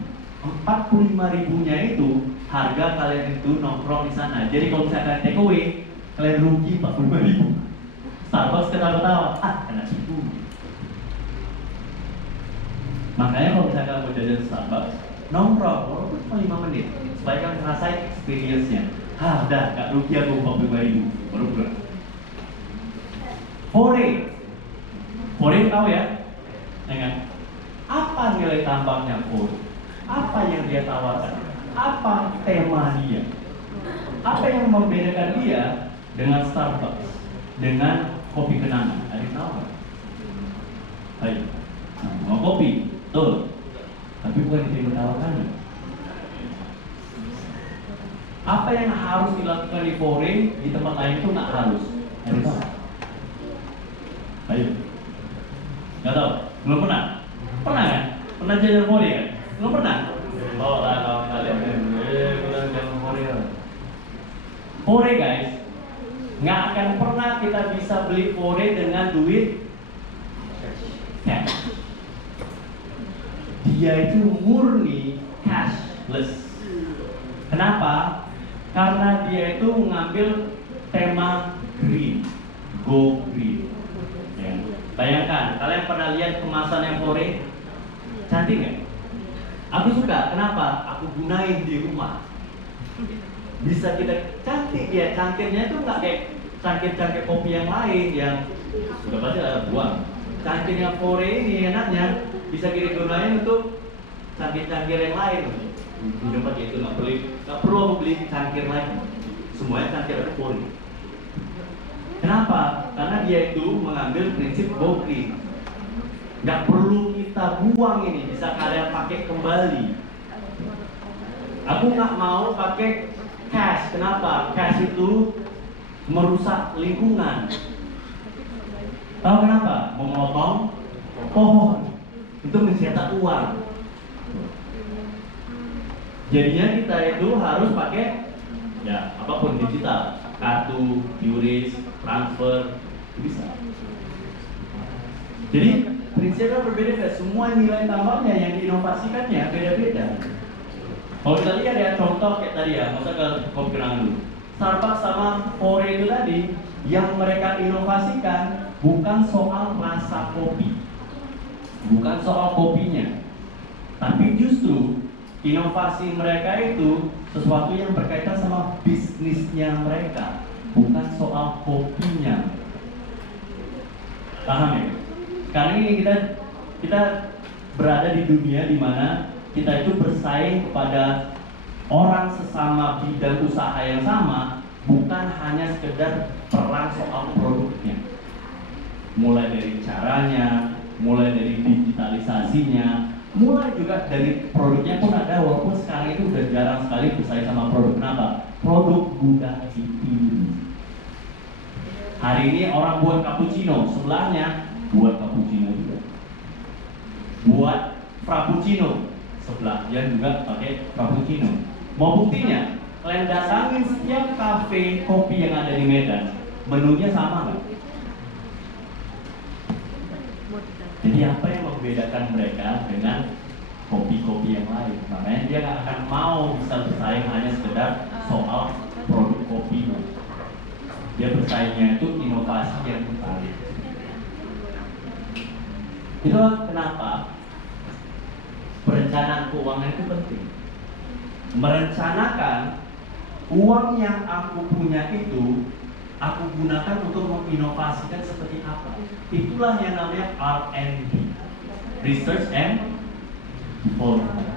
45.000-nya itu harga kalian itu nongkrong di sana. Jadi kalau misalkan take away, kalian rugi 45.000. Starbucks ketawa-ketawa, kena tipu. Makanya kalau misalkan mau jajan Starbucks, nongkrong walaupun cuma 5 menit, supaya kalian ngerasain experience-nya. Udah, gak rugi aku 45.000, baru pulang. Fore tahu ya? Dengan apa nilai tambahnya Fore? Apa yang dia tawarkan? Apa tema dia? Apa yang membedakan dia dengan Starbucks, dengan kopi kenangan? Ada yang tahu nggak? Ayo, mau kopi, betul. Tapi bukan itu yang ditawarkan. Apa yang harus dilakukan di Fore di tempat lain itu nggak harus. Ada yang tahu? Ayo, nggak tahu? Belum pernah? Pernah kan? Pernah jajan Fore kan? Belum pernah? Oh lah kawan kalian, bilang jajan Fore. Fore guys, nggak akan pernah kita bisa beli Fore dengan duit cash. Dia itu murni cashless. Kenapa? Karena dia itu mengambil tema green, go green. Ya. Bayangkan, kalian pernah lihat kemasan yang Fore? Cantik nggak? Aku suka. Kenapa? Aku gunain di rumah. Bisa kita cantik ya, cangkirnya itu nggak kayak cangkir-cangkir kopi yang lain yang sudah pasti ada buang. Cangkirnya Fore ini enaknya bisa kita gunain untuk cangkir-cangkir yang lain. Di tempat itu nggak perlu beli cangkir lain. Semuanya cangkir ada Fore. Kenapa? Karena dia itu mengambil prinsip go green. Nggak perlu kita buang ini, bisa kalian pakai kembali. Aku nggak mau pakai cash. Kenapa? Cash itu merusak lingkungan. Tahu kenapa? Memotong pohon untuk mencetak uang. Jadinya kita itu harus pakai ya apapun digital, kartu, QRIS, transfer, bisa. Jadi prinsipnya berbeda, semua nilai tambahnya yang diinovasikannya beda-beda. Kalau kita lihat ya contoh kayak tadi ya, masa ke kopi kenang dulu. Starbucks sama Fore itu tadi, yang mereka inovasikan bukan soal rasa kopi, bukan soal kopinya, tapi justru inovasi mereka itu sesuatu yang berkaitan sama bisnisnya mereka, bukan soal kopinya. Paham ya? Sekarang ini kita berada di dunia di mana kita itu bersaing kepada orang sesama bidang usaha yang sama, bukan hanya sekedar perang soal produknya. Mulai dari caranya, mulai dari digitalisasinya, mulai juga dari produknya pun ada, walaupun sekarang itu udah jarang sekali bersaing sama produk. Kenapa? Produk mudah ditiru. Hari ini orang buat cappuccino, sebelahnya buat cappuccino juga. Buat frappuccino, sebelahnya juga pakai frappuccino. Mau buktinya, kalian datangin setiap kafe kopi yang ada di Medan, menunya sama nggak? Jadi apa yang membedakan mereka dengan kopi-kopi yang lain? Makanya dia nggak akan mau bisa bersaing hanya sekedar soal produk kopi. Dia bersaingnya itu inovasi yang besar. Itulah kenapa perencanaan keuangan itu penting. Merencanakan uang yang aku punya itu aku gunakan untuk menginovasikan seperti apa. Itulah yang namanya R&D, Research and Development.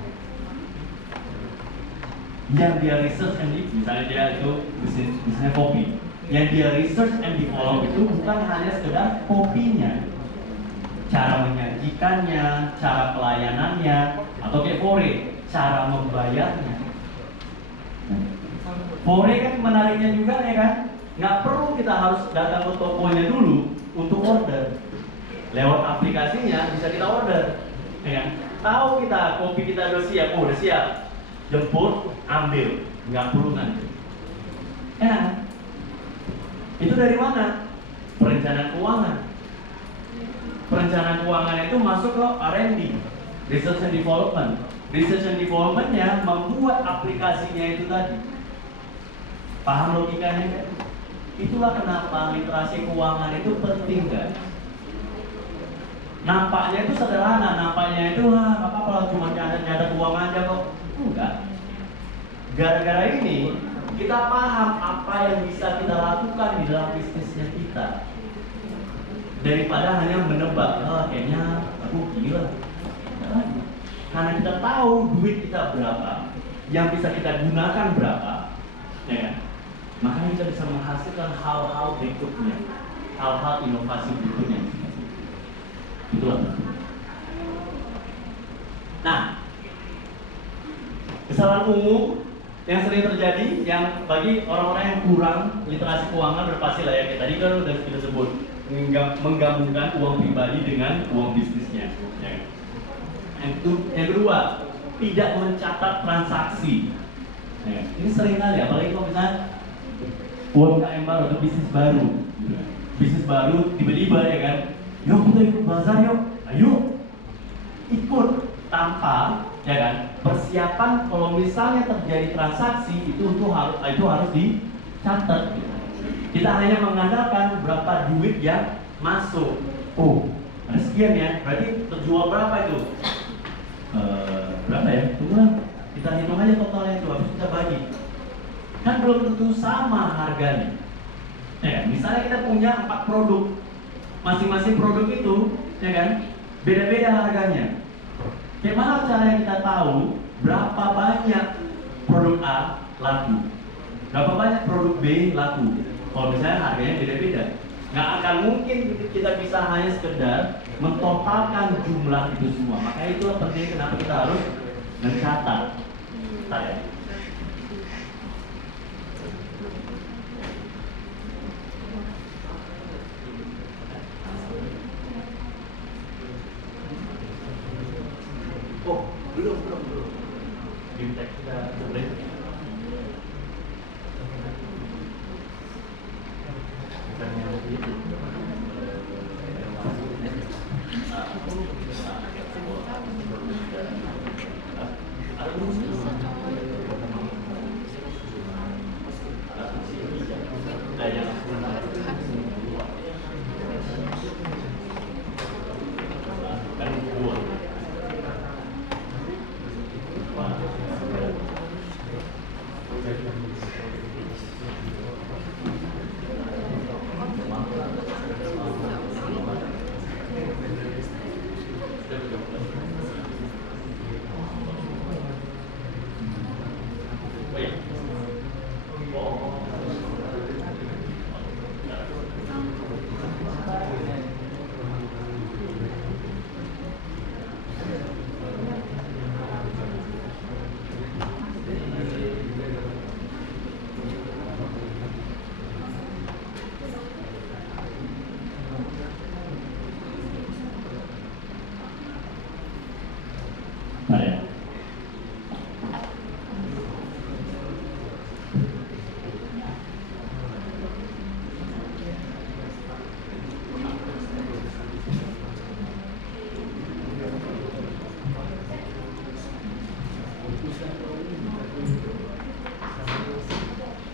Yang dia research and develop, misalnya dia itu bisnisnya kopi. Yang dia research and develop itu bukan hanya sekedar kopinya, cara menyajikannya, cara pelayanannya, atau kayak Fore, cara membayarnya. Fore kan menariknya juga ya kan, nggak perlu kita harus datang ke tokonya dulu untuk order. Lewat aplikasinya bisa kita order, ya kan? Tahu kita kopi kita udah siap, udah siap, jemput, ambil, nggak perlu nanti. Enak. Itu dari mana? Perencanaan keuangan. Perencanaan keuangan itu masuk ke R&D, Research and Development. Research and Development-nya membuat aplikasinya itu tadi. Paham logikanya kan? Itulah kenapa literasi keuangan itu penting kan? Nampaknya itu sederhana, nampaknya itu apa-apa cuma nyadat uang aja kok. Enggak. Gara-gara ini kita paham apa yang bisa kita lakukan di dalam bisnisnya kita. Daripada hanya menebak, kayaknya aku gila. Karena kita tahu duit kita berapa, yang bisa kita gunakan berapa, ya kan? Makanya kita bisa menghasilkan hal-hal berikutnya, hal-hal inovasi berikutnya. Itulah. Nah, kesalahan umum yang sering terjadi, yang bagi orang-orang yang kurang literasi keuangan berpasti lah ya, kayak tadi kan udah kita sebut, menggabungkan uang pribadi dengan uang bisnisnya. Ya. Yang kedua, tidak mencatat transaksi. Ya. Ini sering kali, apalagi kalau misalnya UMKM baru atau bisnis baru tiba-tiba ya kan, yuk kita ikut bazar yuk, ayo ikut tanpa ya kan persiapan kalau misalnya terjadi transaksi itu harus dicatat. Kita hanya mengandalkan berapa duit yang masuk. Oh, ada sekian ya, berarti terjual berapa itu? Berapa ya? Tunggulah, kita hitung aja totalnya itu, habis kita bagi. Kan belum tentu sama harganya. Ya, misalnya kita punya 4 produk, masing-masing produk itu, ya kan, beda-beda harganya. Bagaimana cara kita tahu berapa banyak produk A laku, berapa banyak produk B laku? Kalau misalnya harganya beda-beda, nggak akan mungkin kita bisa hanya sekedar mentotalkan jumlah itu semua. Makanya itulah penting kenapa kita harus mencatat. Saya. Oh, belum. Bimtek sudah boleh.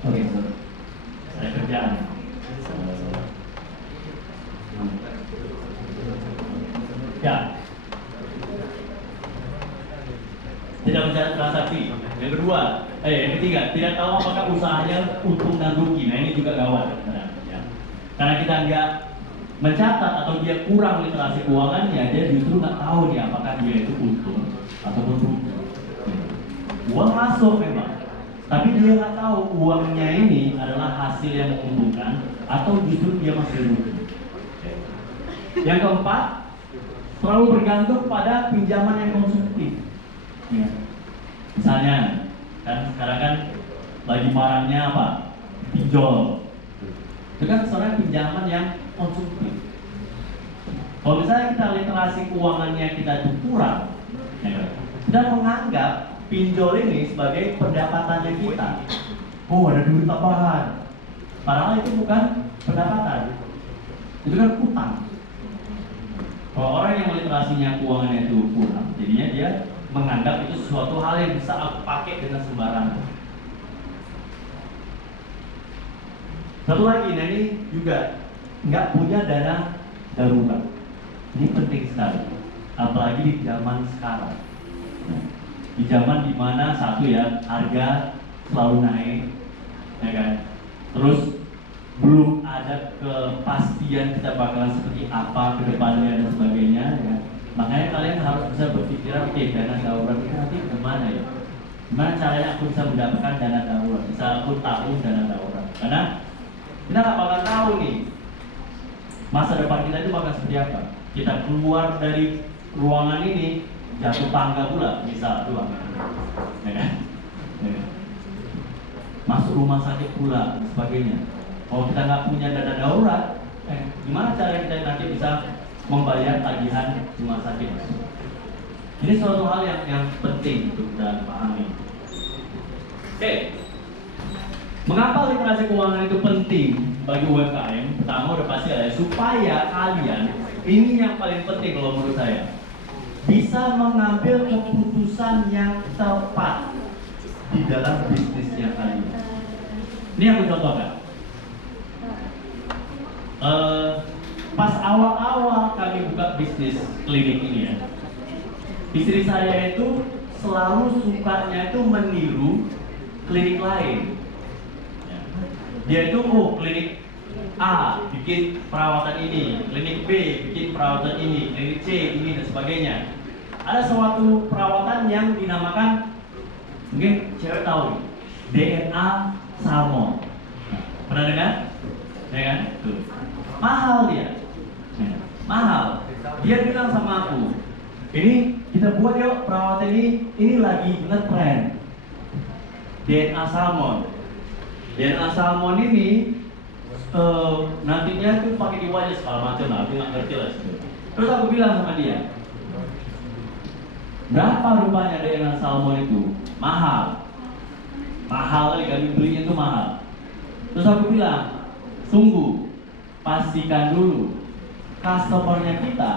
Oke, saya kerjaan. Ya, tidak mencari transaksi. Yang kedua, yang ketiga, tidak tahu apakah usahanya untung dan rugi. Nah ini juga gawat, ya. Karena kita nggak mencatat atau dia kurang literasi keuangannya, dia justru nggak tahu nih apakah dia itu untung ataupun rugi. Uang masuk memang, tapi dia nggak tahu uangnya ini adalah hasil yang menguntungkan atau justru dia masih rugi. Yang keempat, terlalu bergantung pada pinjaman yang konsumtif. Ya. Misalnya, kan sekarang kan lagi maraknya apa? Pinjol. Itu kan sebenarnya pinjaman yang konsumtif. Kalau misalnya kita literasi keuangannya kita itu kurang, ya kan? Kita menganggap pinjol ini sebagai pendapatannya kita. Oh, ada duit tambahan. Padahal itu bukan pendapatan. Itu kan utang. Kalau orang yang literasinya keuangannya itu kurang, jadinya dia menganggap itu suatu hal yang bisa aku pakai dengan sembarangan. Satu lagi, nah ini juga nggak punya dana darurat. Ini penting sekali, apalagi di zaman sekarang. Di zaman dimana satu ya, harga selalu naik, ya kan? Terus belum ada kepastian kita bakalan seperti apa ke depannya dan sebagainya, ya. Makanya kalian harus bisa berpikiran, oke, dana darurat itu nanti gimana ya? Gimana caranya aku bisa mendapatkan dana darurat? Bisa aku tahu dana darurat? Karena kita nggak bakal tahu nih masa depan kita itu bakal seperti apa. Kita keluar dari ruangan ini jatuh tangga pula, bisa doang, ya kan? Ya kan? Masuk rumah sakit pula dan sebagainya. Kalau kita nggak punya dana darurat, gimana cara kita nanti bisa membayar tagihan rumah sakit? Ini suatu hal yang penting untuk kita pahami. Oke. Mengapa literasi keuangan itu penting bagi UMKM? Pertama udah pasti ada, supaya kalian, ini yang paling penting kalau menurut saya, bisa mengambil keputusan yang tepat di dalam bisnisnya kalian. Ini aku contohkan. Pas awal-awal kami buka bisnis klinik ini ya, istri saya itu selalu sukanya itu meniru klinik lain. Dia itu klinik A bikin perawatan ini, klinik B bikin perawatan ini, klinik C ini dan sebagainya. Ada suatu perawatan yang dinamakan, mungkin cewek tahu, DNA salmon. Pernah dengar? ya kan? Tuh. Mahal dia, ya, mahal. Dia bilang sama aku, ini kita buat yuk perawatan ini lagi ngetrend. DNA salmon. DNA salmon ini nantinya tuh pakai di wajah segala macam lah, aku nggak ngerti lah sebenarnya. Terus aku bilang sama dia, berapa rupanya DNA salmon itu? Mahal. Mahal kali kami belinya itu mahal. Terus aku bilang, sungguh pastikan dulu customernya kita,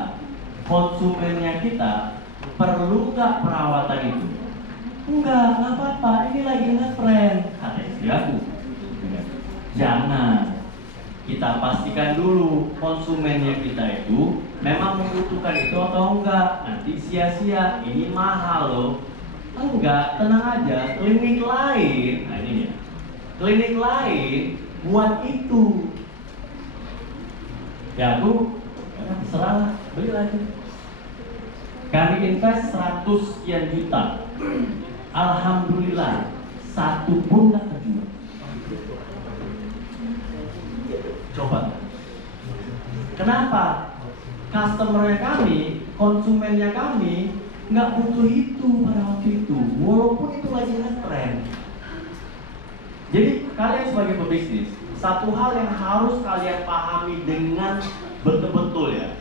konsumennya kita perlu nggak perawatan itu? Enggak apa-apa, ini lagi nge-trend, kata istri aku. Jangan, kita pastikan dulu konsumennya kita itu memang membutuhkan itu atau enggak. Nanti sia-sia, ini mahal loh. Enggak, tenang aja, klinik lain, nah ini dia, klinik lain buat itu. Ya aku, serah, beli lagi. Kami invest 100 sekian juta. Alhamdulillah, satu pun nggak terjual. Coba. Kenapa? Customernya kami, konsumennya kami nggak butuh itu pada waktu itu, walaupun itu lagi ngetrend. Jadi kalian sebagai pebisnis, satu hal yang harus kalian pahami dengan betul-betul ya.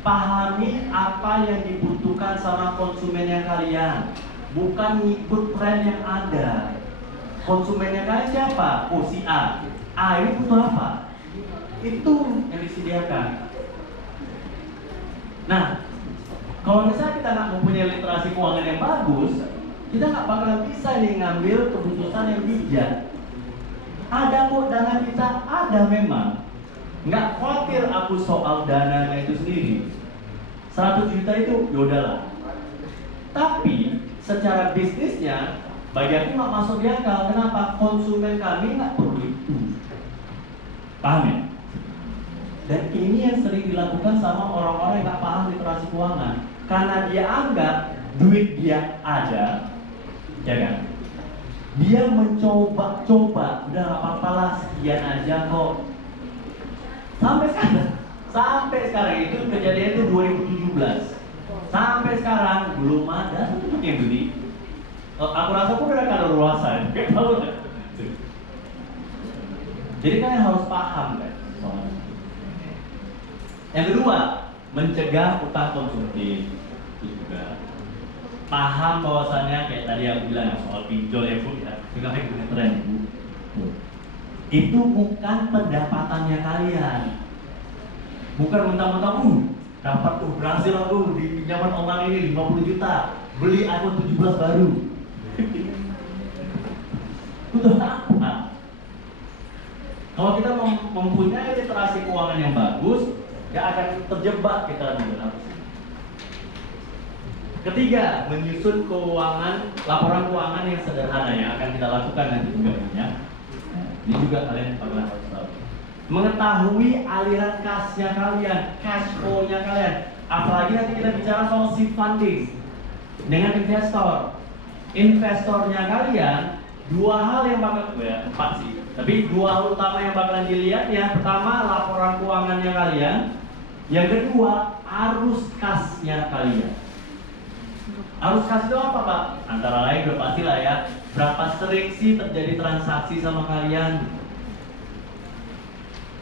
Pahami apa yang dibutuhkan sama konsumennya kalian, bukan ngikut tren yang ada. Konsumennya kalian siapa? Oh si A. A ini butuh apa? Itu yang disediakan. Nah, kalau misalnya kita nggak mempunyai literasi keuangan yang bagus, kita nggak bakalan bisa nih ngambil keputusan yang bijak. Ada kok dana kita, ada memang. Nggak khawatir aku soal dananya itu sendiri. 100 juta itu yaudahlah. Tapi secara bisnisnya, bagi aku nggak masuk di akal. Kenapa? Konsumen kami nggak perlu itu. Paham ya? Dan ini yang sering dilakukan sama orang-orang yang nggak paham literasi keuangan. Karena dia anggap duit dia ada, ya kan? Dia mencoba-coba, udah nggak apa-apa lah, sekian aja kok. Sampai sekarang itu kejadian itu 2017. Sampai sekarang belum ada yang beli. Aku rasa pun udah kada luasa. Jadi kalian harus paham kan soalnya. Yang kedua, mencegah utang konsumtif. Itu juga paham bahwasannya kayak tadi aku bilang soal pinjol ya Bu, ya. Juga kayak gini tren Bu. Itu bukan pendapatannya kalian. Bukan mentang-mentang dapat berhasil aku di pinjaman online ini 50 juta, beli iPhone 17 baru. Untuk apa? Kalau kita mempunyai literasi keuangan yang bagus, gak akan terjebak kita di dalam. Ketiga, menyusun laporan keuangan yang sederhana yang akan kita lakukan nanti juga ya. Ini juga kalian pernah harus tahu. Mengetahui aliran kasnya kalian, cash flow-nya kalian. Apalagi nanti kita bicara soal seed funding dengan investor. Investornya kalian, dua hal yang bakal, ya 4 sih. Tapi dua hal utama yang bakalan dilihat ya. Pertama, laporan keuangannya kalian. Yang kedua, arus kasnya kalian. Arus kas itu apa Pak? Antara lain udah pastilah ya. Berapa sering sih terjadi transaksi sama kalian?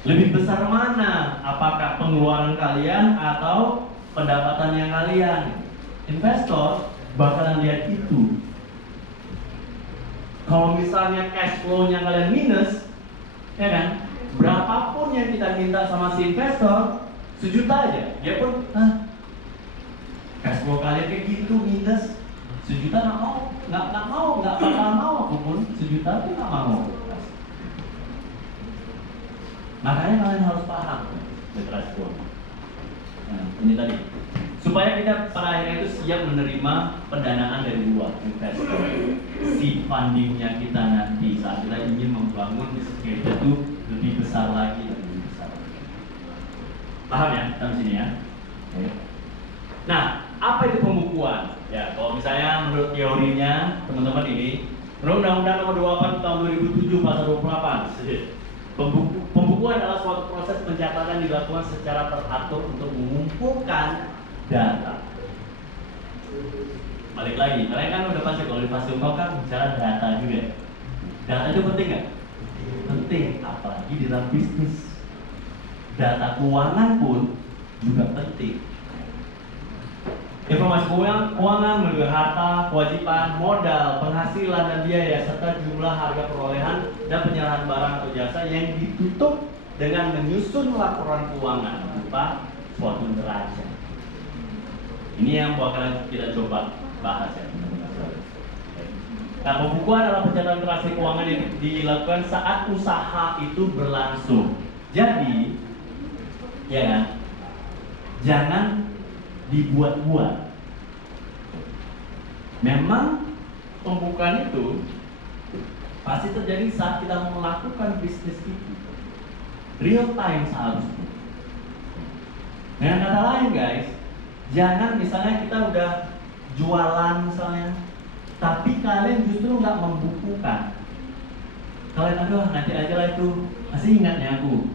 Lebih besar mana? Apakah pengeluaran kalian atau pendapatannya kalian? Investor bakalan lihat itu. Kalau misalnya cash flow-nya kalian minus, ya kan? Berapapun yang kita minta sama si investor, 1 juta aja, dia pun, cash flow kalian kayak gitu minus, 1 juta nggak bakal mau aku pun 1 juta pun nggak mau. Makanya kalian harus paham literasi keuangan. Nah, ini tadi supaya kita pada akhirnya itu siap menerima pendanaan dari luar investor. Si fundingnya kita nanti saat kita ingin membangun bisnis kita itu lebih besar lagi, lebih besar. Paham ya sampai sini ya? Oke. Nah, apa itu pembukuan? Ya, kalau misalnya menurut teorinya teman-teman ini, menurut Undang-Undang Nomor 28 Tahun 2007 Pasal 28, pembukuan Pembukuan adalah suatu proses pencatatan dilakukan secara teratur untuk mengumpulkan data. Balik lagi, kalian kan udah pasti kalau di fase umum kan bicara data juga. Data itu penting nggak? Penting, apalagi di dalam bisnis. Data keuangan pun juga penting. Informasi keuangan meliputi harta, kewajiban, modal, penghasilan dan biaya serta jumlah harga perolehan dan penyerahan barang atau jasa yang ditutup dengan menyusun laporan keuangan berupa suatu neraca. Ini yang bakal kita coba bahas ya. Nah, pembukuan adalah pencatatan transaksi keuangan yang dilakukan saat usaha itu berlangsung. Jadi, ya kan, jangan dibuat-buat. Memang pembukaan itu pasti terjadi saat kita melakukan bisnis itu, real time seharusnya. Dengan kata lain guys, jangan misalnya kita udah jualan misalnya, tapi kalian justru nggak membukukan. Kalian aduh nanti aja lah itu, masih ingatnya aku.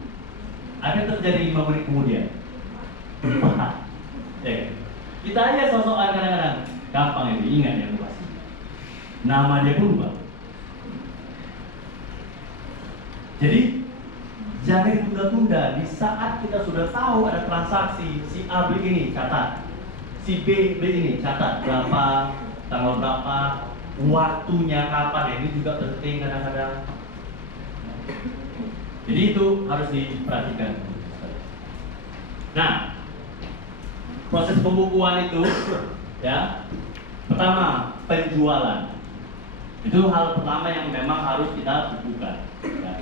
Ada terjadi 5 menit kemudian. Kita aja sosokan kadang-kadang, gampang itu, ingat ya aku pasti. Nama dia pun lupa. Jadi jangan ditunda-tunda. Di saat kita sudah tahu ada transaksi, si A beli ini catat, si B beli ini catat, berapa, tanggal berapa, waktunya kapan. Ini juga penting kadang-kadang. Jadi itu harus diperhatikan. Nah, proses pembukuan itu ya, pertama penjualan. Itu hal pertama yang memang harus kita bukukan ya.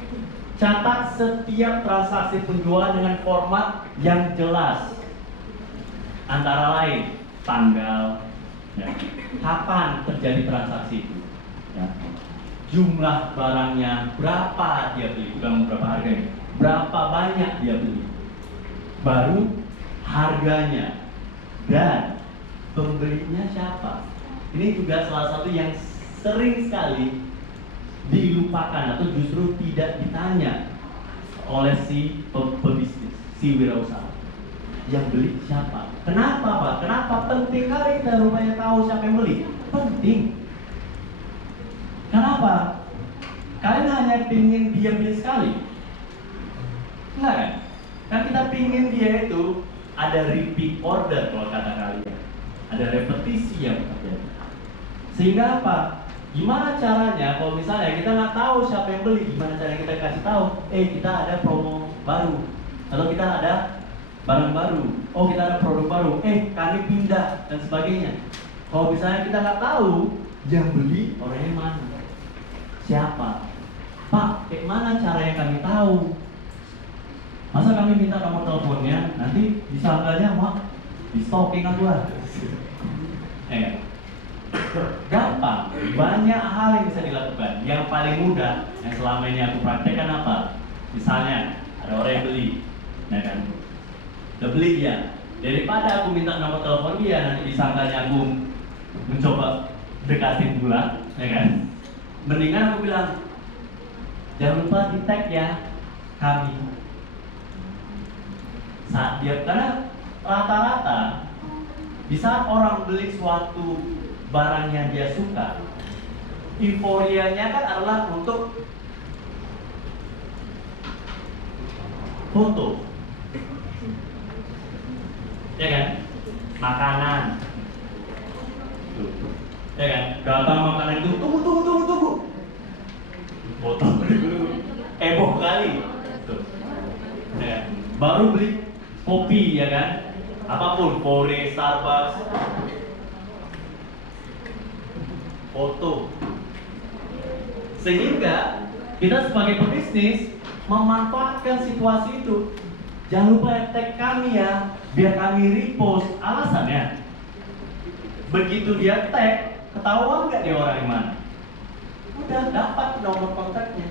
Catat setiap transaksi penjualan dengan format yang jelas, antara lain tanggal ya, kapan terjadi transaksi itu ya, jumlah barangnya berapa dia beli, bukan berapa harganya, berapa banyak dia beli, baru harganya, dan pembelinya siapa. Ini juga salah satu yang sering sekali dilupakan atau justru tidak ditanya oleh si pebisnis, si wirausaha. Yang beli siapa? Kenapa Pak? Kenapa penting kali kita rupanya tahu siapa yang beli? Penting. Kenapa? Kalian hanya pingin dia beli sekali? Enggak kan? Kan kita pingin dia itu ada repeat order kalau kata kalian, ada repetisi yang terjadi. Sehingga apa? Gimana caranya kalau misalnya kita nggak tahu siapa yang beli, gimana caranya kita kasih tahu? Kita ada promo baru, atau kita ada barang baru, oh kita ada produk baru, kami pindah dan sebagainya. Kalau misalnya kita nggak tahu yang beli orangnya mana, siapa, Pak, kayak mana caranya kami tahu? Masa kami minta nomor teleponnya, nanti disangkanya mak di stalking aku lah. Gampang, banyak hal yang bisa dilakukan. Yang paling mudah, yang selama ini aku praktekkan apa? Misalnya ada orang yang beli, ya kan? Udah beli dia, daripada aku minta nomor telepon dia, nanti disangkanya aku mencoba dekatin pula, ya kan? Mendingan aku bilang, jangan lupa di tag ya kami. Saat dia, karena rata-rata di saat orang beli suatu barang yang dia suka, euforianya kan adalah untuk foto, ya kan? Makanan, ya kan? Datang makanan itu tunggu, foto dulu, heboh kali, ya kan? Baru beli kopi, ya kan? Apapun, Kore, Starbucks, foto. Sehingga kita sebagai pebisnis memanfaatkan situasi itu. Jangan lupa tag kami ya, biar kami repost. Alasannya, begitu dia tag, ketahuan nggak dia orang yang mana? Udah dapat nomor kontaknya,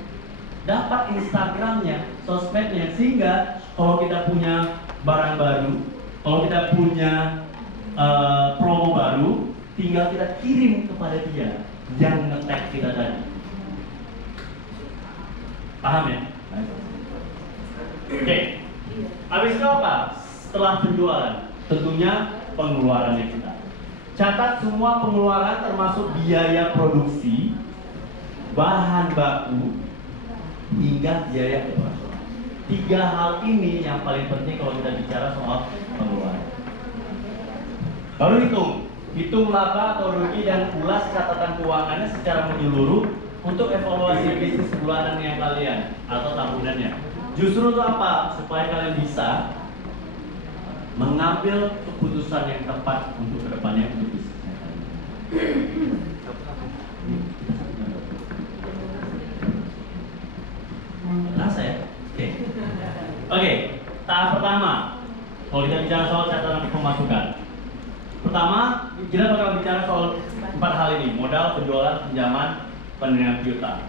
dapat Instagramnya, sosmednya. Sehingga kalau kita punya barang baru, kalau kita punya promo baru, tinggal kita kirim kepada dia yang nge-tag kita tadi. Paham ya? Oke. Habis itu apa? Setelah penjualan, tentunya pengeluarannya kita. Catat semua pengeluaran termasuk biaya produksi, bahan baku, hingga biaya operasional. 3 hal ini yang paling penting kalau kita bicara soal pengeluaran. Lalu hitung laba atau rugi dan ulas catatan keuangannya secara menyeluruh untuk evaluasi bisnis bulanan yang kalian atau tahunannya. Justru itu apa? Supaya kalian bisa mengambil keputusan yang tepat untuk kedepannya untuk bisnisnya kalian. Rasa ya? Oke, tahap pertama. Kalau kita bicara soal catatan pemasukan. Pertama, kita bakal bicara soal 4 hal ini: modal, penjualan, pinjaman, penerimaan piutang.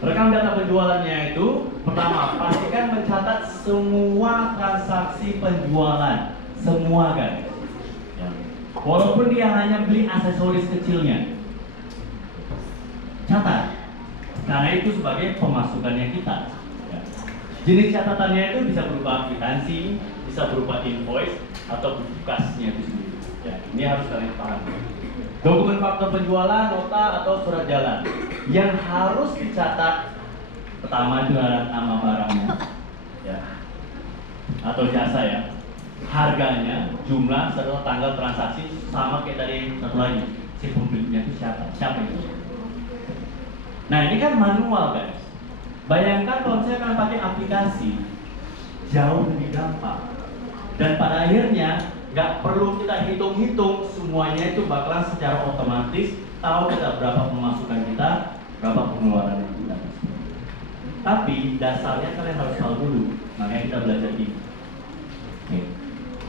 Rekam data penjualannya itu, pertama, pastikan mencatat semua transaksi penjualan, semua guys. Walaupun dia hanya beli aksesoris kecilnya, catat, karena itu sebagai pemasukannya kita. Jenis catatannya itu bisa berupa kwitansi, bisa berupa invoice, atau buku kasnya itu sendiri. Ini harus kalian paham. Dokumen faktur penjualan, nota, atau surat jalan yang harus dicatat. Pertama itu adalah nama barangnya, atau jasa ya, harganya, jumlah, serta tanggal transaksi, sama kayak tadi satu lagi, si pembelinya itu siapa itu. Nah ini kan manual guys. Bayangkan kalau saya akan pakai aplikasi, jauh lebih gampang. Dan pada akhirnya nggak perlu kita hitung-hitung, semuanya itu bakalan secara otomatis tahu kita berapa pemasukan kita, berapa pengeluaran kita. Tapi dasarnya kalian harus tahu dulu, makanya kita belajar ini.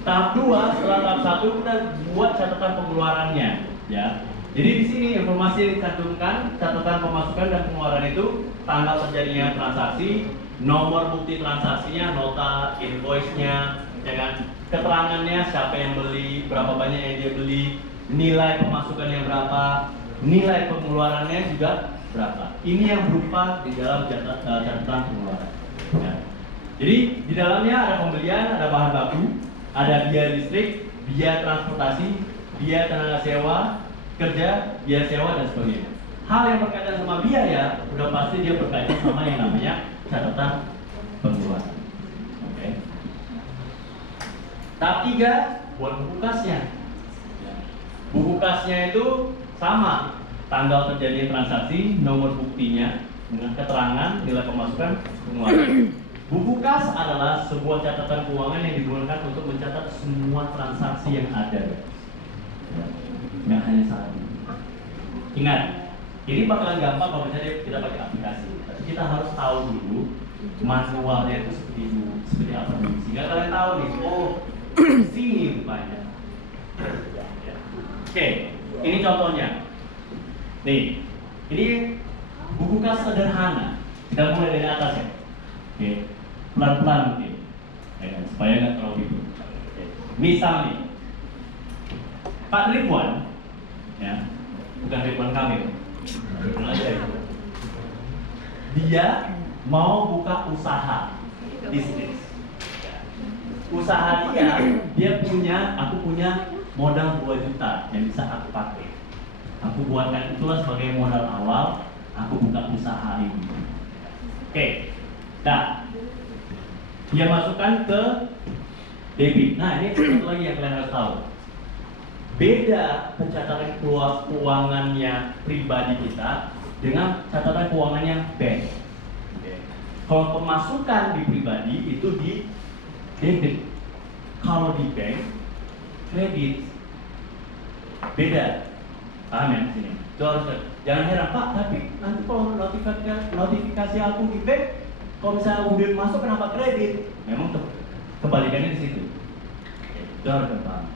Tahap 2, setelah tahap 1 kita buat catatan pengeluarannya, ya. Jadi di sini informasi yang dicantumkan, catatan pemasukan dan pengeluaran itu, tanggal terjadinya transaksi, nomor bukti transaksinya, nota, invoice-nya, ya kan? Keterangannya, siapa yang beli, berapa banyak yang dia beli, nilai pemasukannya berapa, nilai pengeluarannya juga berapa. Ini yang berupa di dalam catatan pengeluaran. Ya. Jadi di dalamnya ada pembelian, ada bahan baku, ada biaya listrik, biaya transportasi, biaya tenaga sewa, kerja, biaya sewa dan sebagainya. Hal yang berkaitan sama biaya, udah pasti dia berkaitan sama yang namanya catatan pengeluaran. Oke. Tahap 3, buat buku kasnya. Buku kasnya itu sama, tanggal terjadi transaksi, nomor buktinya, dengan keterangan, nilai pemasukan, pengeluaran. Buku kas adalah sebuah catatan keuangan yang digunakan untuk mencatat semua transaksi yang ada. Nggak hanya satu. Ingat, ini bakalan gampang kalau misalnya kita pakai aplikasi. Tapi kita harus tahu dulu manualnya itu seperti apa dulu. Sehingga kalian tahu nih, oh sini rupanya. Oke, ini contohnya. Nih, ini buku kas sederhana. Kita mulai dari atas ya. Oke, pelan-pelan mungkin, supaya nggak terlalu ribet. Misal nih, Pak Ridwan, ya, bukan Ridwan Kamil, dia mau buka usaha bisnis. Usaha dia punya, aku punya modal 2 juta yang bisa aku pakai. Aku buatkan itulah sebagai modal awal, aku buka usaha ini. Oke, nah, dia masukkan ke debit. Nah, ini satu lagi yang kalian harus tahu. Beda pencatatan keuangannya pribadi kita dengan catatan keuangannya bank. Kalau pemasukan di pribadi itu di debit, kalau di bank kredit. Beda. Paham ya di sini? Itu harus, jangan heran, Pak, tapi nanti kalau notifikasi aku di bank, kalau misalnya udah masuk kenapa kredit? Memang kebalikannya di situ. Itu harus paham.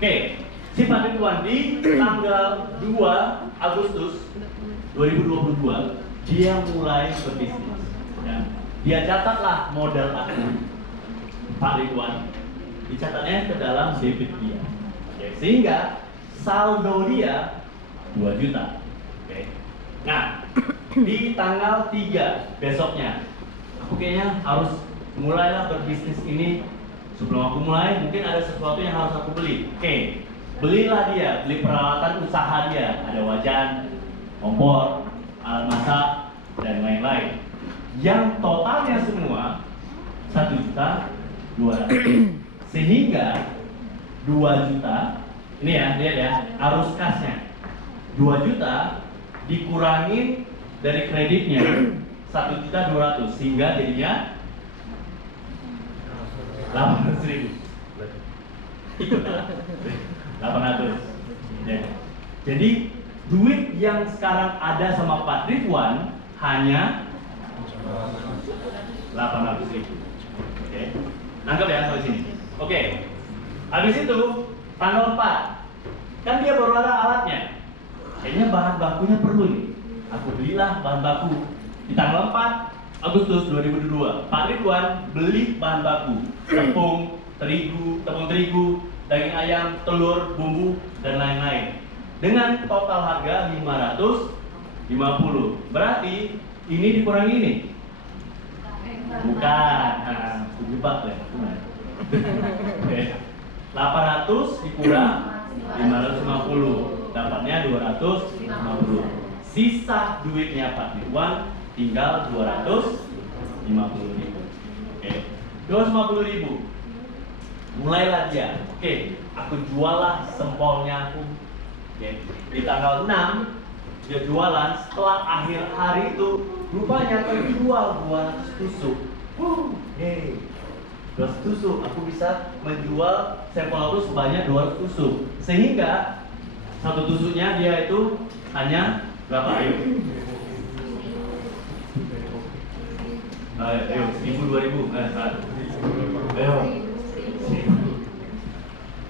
Oke, si Pak Ridwan di tanggal 2 Agustus 2022 dia mulai berbisnis. Ya. Dia catatlah modal aku, Pak Ridwan, dicatatnya ke dalam debit dia. Oke, sehingga saldo dia 2 juta. Oke. Nah, di tanggal 3 besoknya kayaknya harus mulailah berbisnis ini. Sebelum aku mulai, mungkin ada sesuatu yang harus aku beli. Oke, belilah dia, beli peralatan usaha dia. Ada wajan, kompor, alat masak, dan lain-lain. Yang totalnya semua 1.200.000. Sehingga 2 juta, ini ya, lihat ya, arus kasnya 2 juta dikurangin dari kreditnya 1.200.000, sehingga jadinya 800.000. 800. Ya. Jadi duit yang sekarang ada sama Pak Ridwan hanya 800.000. Oke, nangkep ya sampai sini. Oke, habis itu tanggal 4 kan dia baru ada alatnya. Kayaknya bahan bakunya perlu nih. Aku belilah bahan baku di tanggal 4 Agustus 2022, Pak Ridwan beli bahan baku, tepung terigu, daging ayam, telur, bumbu, dan lain-lain. Dengan total harga 550. Berarti ini dikurangi ini? Bukan, nah, jebak ya. 800 dikurang 550, dapatnya 250. Sisa duitnya Pak Ridwan tinggal 250.000. Oke, 250.000. Mulailah dia. Oke, aku jualah sempolnya aku. Oke, di tanggal 6 dia jualan. Setelah akhir hari itu rupanya terjual 200 tusuk. 200 tusuk. Aku bisa menjual sampel aku sebanyak 200 tusuk. Sehingga satu tusuknya dia itu hanya berapa? Ayo, 1.000, 2.000, ayo.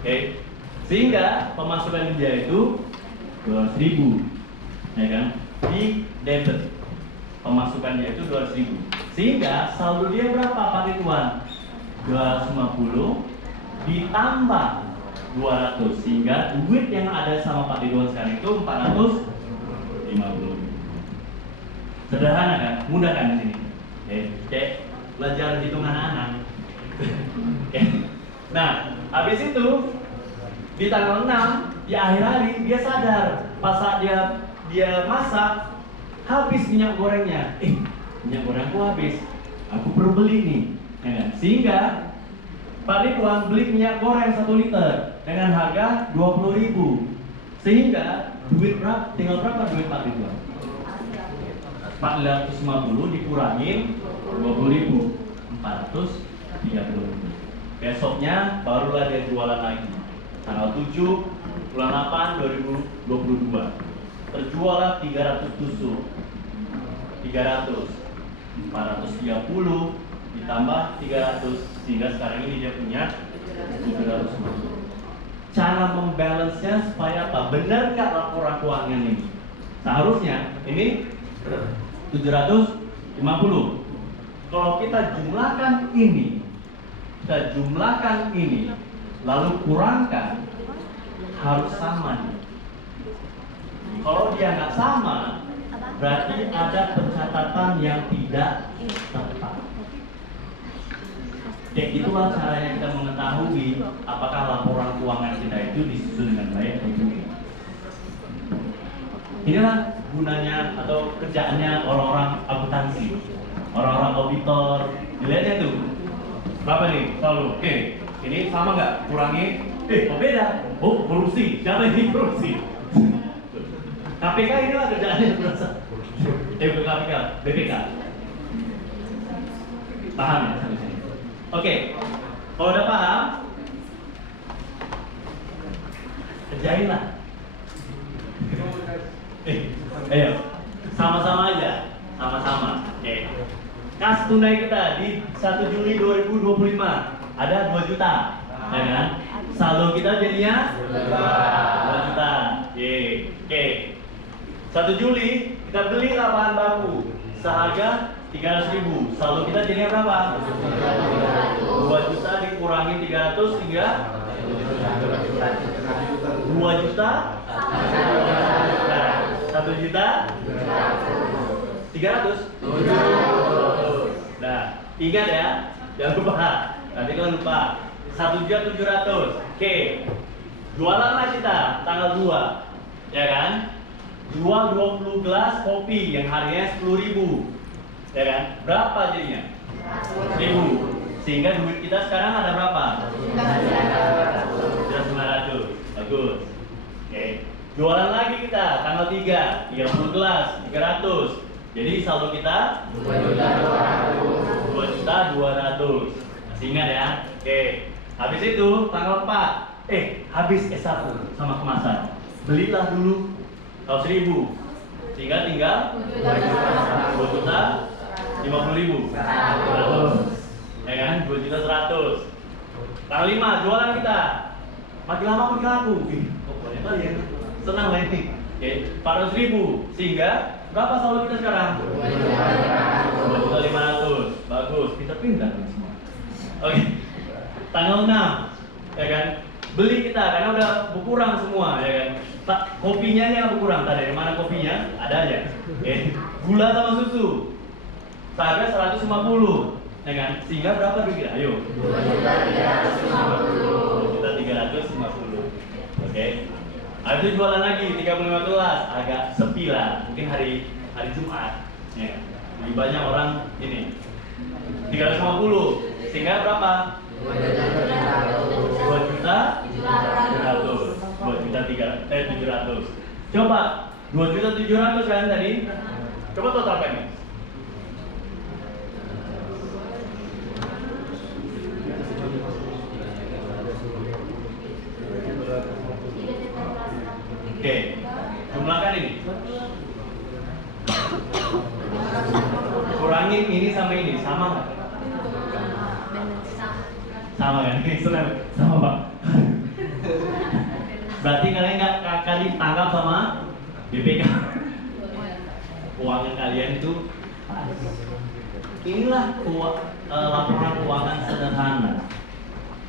Oke, sehingga pemasukan dia itu 200.000, ya kan? Di debit, pemasukan dia itu 200.000. Sehingga saldo dia berapa Pak Ridwan? 250 ditambah 200, sehingga duit yang ada sama Pak Ridwan sekarang itu 450. Sederhana kan? Mudah kan di sini? Oke, belajar hitung anak-anak. Nah, habis itu di tanggal 6 di akhir hari dia sadar pas saat dia masak habis minyak gorengnya. Minyak gorengku habis. Aku perlu beli nih, ya kan? Sehingga Pak Ridwan beli minyak goreng 1 liter dengan harga 20.000. Sehingga duit berapa? Tinggal berapa duit Pak Ridwan? 450 dikurangin 20.000, 430. Besoknya barulah dia jualan lagi. Tanggal 7 bulan 8 2022 terjuallah 300 tusuk. 300, 430 ditambah 300, sehingga sekarang ini dia punya 700. Cara membalance-nya supaya apa? Benar nggak laporan keuangan ini? Seharusnya ini 750. Kalau kita jumlahkan ini, lalu kurangkan, harus sama nih. Kalau dia nggak sama, berarti ada pencatatan yang tidak tepat. Ya, itulah caranya kita mengetahui apakah laporan keuangan kita itu disusun dengan baik atau tidak. Inilah gunanya atau kerjaannya orang-orang akuntansi, orang-orang auditor. Dilihatnya tuh berapa nih selalu? Oke, ini sama nggak? Kurangi? Kok beda? Oh, korupsi. Siapa ini korupsi? KPK inilah kerjaannya berasa. KPK, BPK. Paham ya sampai sini? Oke, kalau udah paham, kerjainlah. Ayo, sama-sama aja, sama-sama. Oke. Kas tunai kita di 1 Juli 2025 ada 2 juta, ya kan? Saldo kita jadinya 2 juta. Oke. 1 Juli kita beli bahan baku seharga 300.000. Saldo kita jadinya berapa? 2 juta dikurangi 300 hingga 2 juta 1 juta 300. Nah, ingat ya, jangan lupa. Nanti kalian lupa. 1.700.000. Oke. Jualanlah kita tanggal 2. Ya kan? Jual 20 gelas kopi yang harganya 10.000. Ya kan? Berapa jadinya? 1.000. Sehingga duit kita sekarang ada berapa? Sudah 900. Bagus. Oke. Jualan lagi kita tanggal 3, 30 gelas, 300. Jadi saldo kita 2.200. Masih ingat ya? Oke. Habis itu tanggal 4. Habis S1 sama kemasan. Belilah dulu 100.000. Sehingga tinggal 2.050.000. 100. Ya kan? 2.100.000. Tanggal 5 jualan kita. Makin lama makin laku. Kok banyak kali ya? Senang lah ini. Oke, 400.000. Sehingga berapa saldo kita sekarang? 2.500.000. Bagus, kita pindah semua. Oke. Tanggal 6, ya kan? Beli kita karena udah berkurang semua, ya kan? Kopinya yang berkurang. Tadi dari mana kopinya? Ada aja. Oke. Gula sama susu. Harga 150, ya kan? Sehingga berapa duit kita? Ayo. 2.350. Oke. Habis itu jualan lagi 35 gelas, agak sepi lah. Mungkin hari Jumat. Ya. Lebih banyak orang ini. 350. Sehingga berapa? 2.700.000. Coba 2.700.000 kan tadi? Coba totalkan nih. Oke, jumlahkan ini. Kurangin ini sama ini, sama nggak? Sama kan? Sama Pak. Berarti kalian nggak kali tangkap sama BPK. Keuangan kalian itu pas. Inilah laporan keuangan sederhana.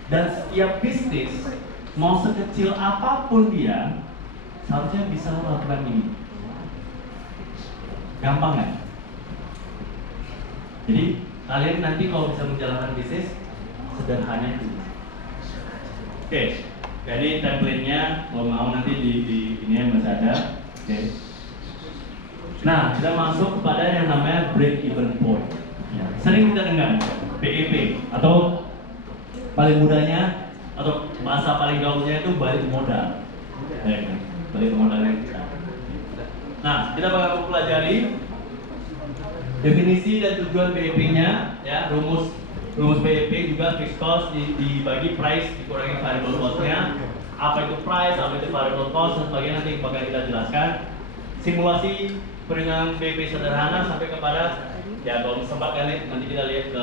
Dan setiap bisnis, mau sekecil apapun dia, seharusnya bisa melakukan ini. Gampang kan? Jadi kalian nanti kalau bisa menjalankan bisnis sederhana itu. Oke, jadi template-nya kalau mau nanti di ini masih ada. Oke. Nah, kita masuk kepada yang namanya break even point. Ya, sering kita dengar BEP atau paling mudahnya atau bahasa paling gaulnya itu balik modal. Ya, balik modalnya kita. Nah, kita bakal pelajari definisi dan tujuan BEP-nya, ya, rumus BEP juga fixed cost dibagi price dikurangi variable cost-nya. Apa itu price, apa itu variable cost, dan sebagainya nanti bakal kita jelaskan. Simulasi perhitungan BEP sederhana sampai kepada, ya kalau sempat kali nanti kita lihat ke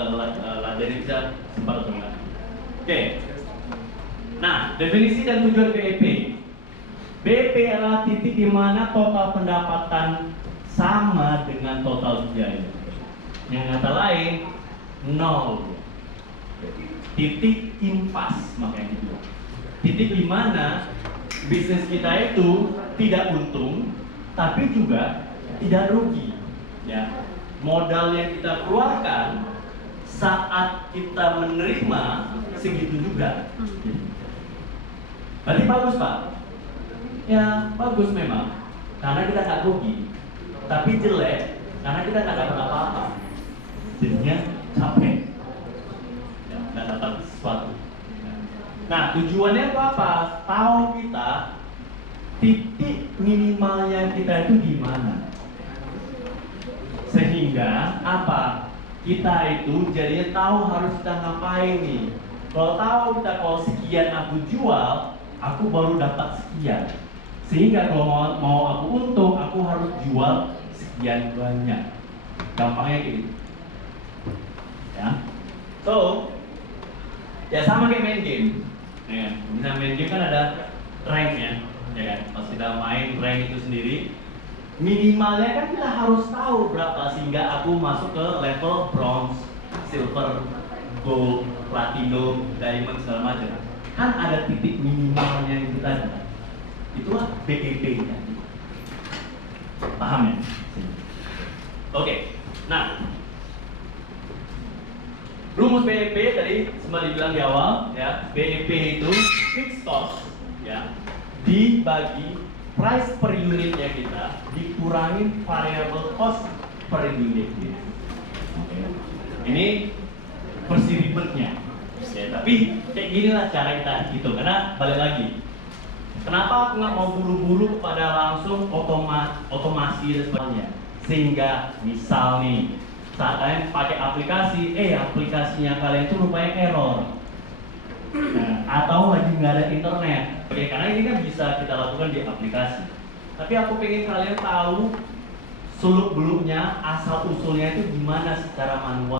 latihan bisa sempat atau enggak. Oke. Nah, definisi dan tujuan BEP. BEP adalah titik di mana total pendapatan sama dengan total biaya. Yang kata lain, nol. Titik impas, makanya itu. Titik di mana bisnis kita itu tidak untung, tapi juga tidak rugi. Ya, modal yang kita keluarkan saat kita menerima segitu juga. Berarti bagus Pak? Ya bagus memang, karena kita nggak rugi. Tapi jelek karena kita nggak dapat apa-apa. Jadinya capek, ya, nggak dapat sesuatu. Nah tujuannya itu apa? Tahu kita titik minimalnya kita itu di mana. Sehingga apa? Kita itu jadinya tahu harus kita ngapain nih. Kalau tahu kita kalau sekian aku jual, aku baru dapat sekian. Sehingga kalau mau aku untung, aku harus jual sekian banyak. Gampangnya kayak gitu. Ya. So, ya sama kayak main game. Ya, bisa main game kan ada rank-nya, ya kan? Pas kita main rank itu sendiri, minimalnya kan kita harus tahu berapa sehingga aku masuk ke level bronze, silver, gold, platinum, diamond segala macam. Kan ada titik minimalnya yang kita dapat. Itulah BEP-nya. Paham ya? Oke. Nah, Rumus BEP tadi sempat dibilang di awal ya, BEP itu fixed cost ya dibagi price per unitnya kita dikurangi variable cost per unit gitu. Oke. Ini versi ribetnya. Ya, tapi kayak ginilah cara kita gitu, karena balik lagi. Kenapa aku nggak mau buru-buru pada langsung otomasi dan sebagainya? Sehingga misal nih saat kalian pakai aplikasi, aplikasinya kalian itu rupanya error, nah, atau lagi nggak ada internet. Oke, karena ini kan bisa kita lakukan di aplikasi. Tapi aku pengen kalian tahu seluk beluknya, asal usulnya itu gimana secara manual.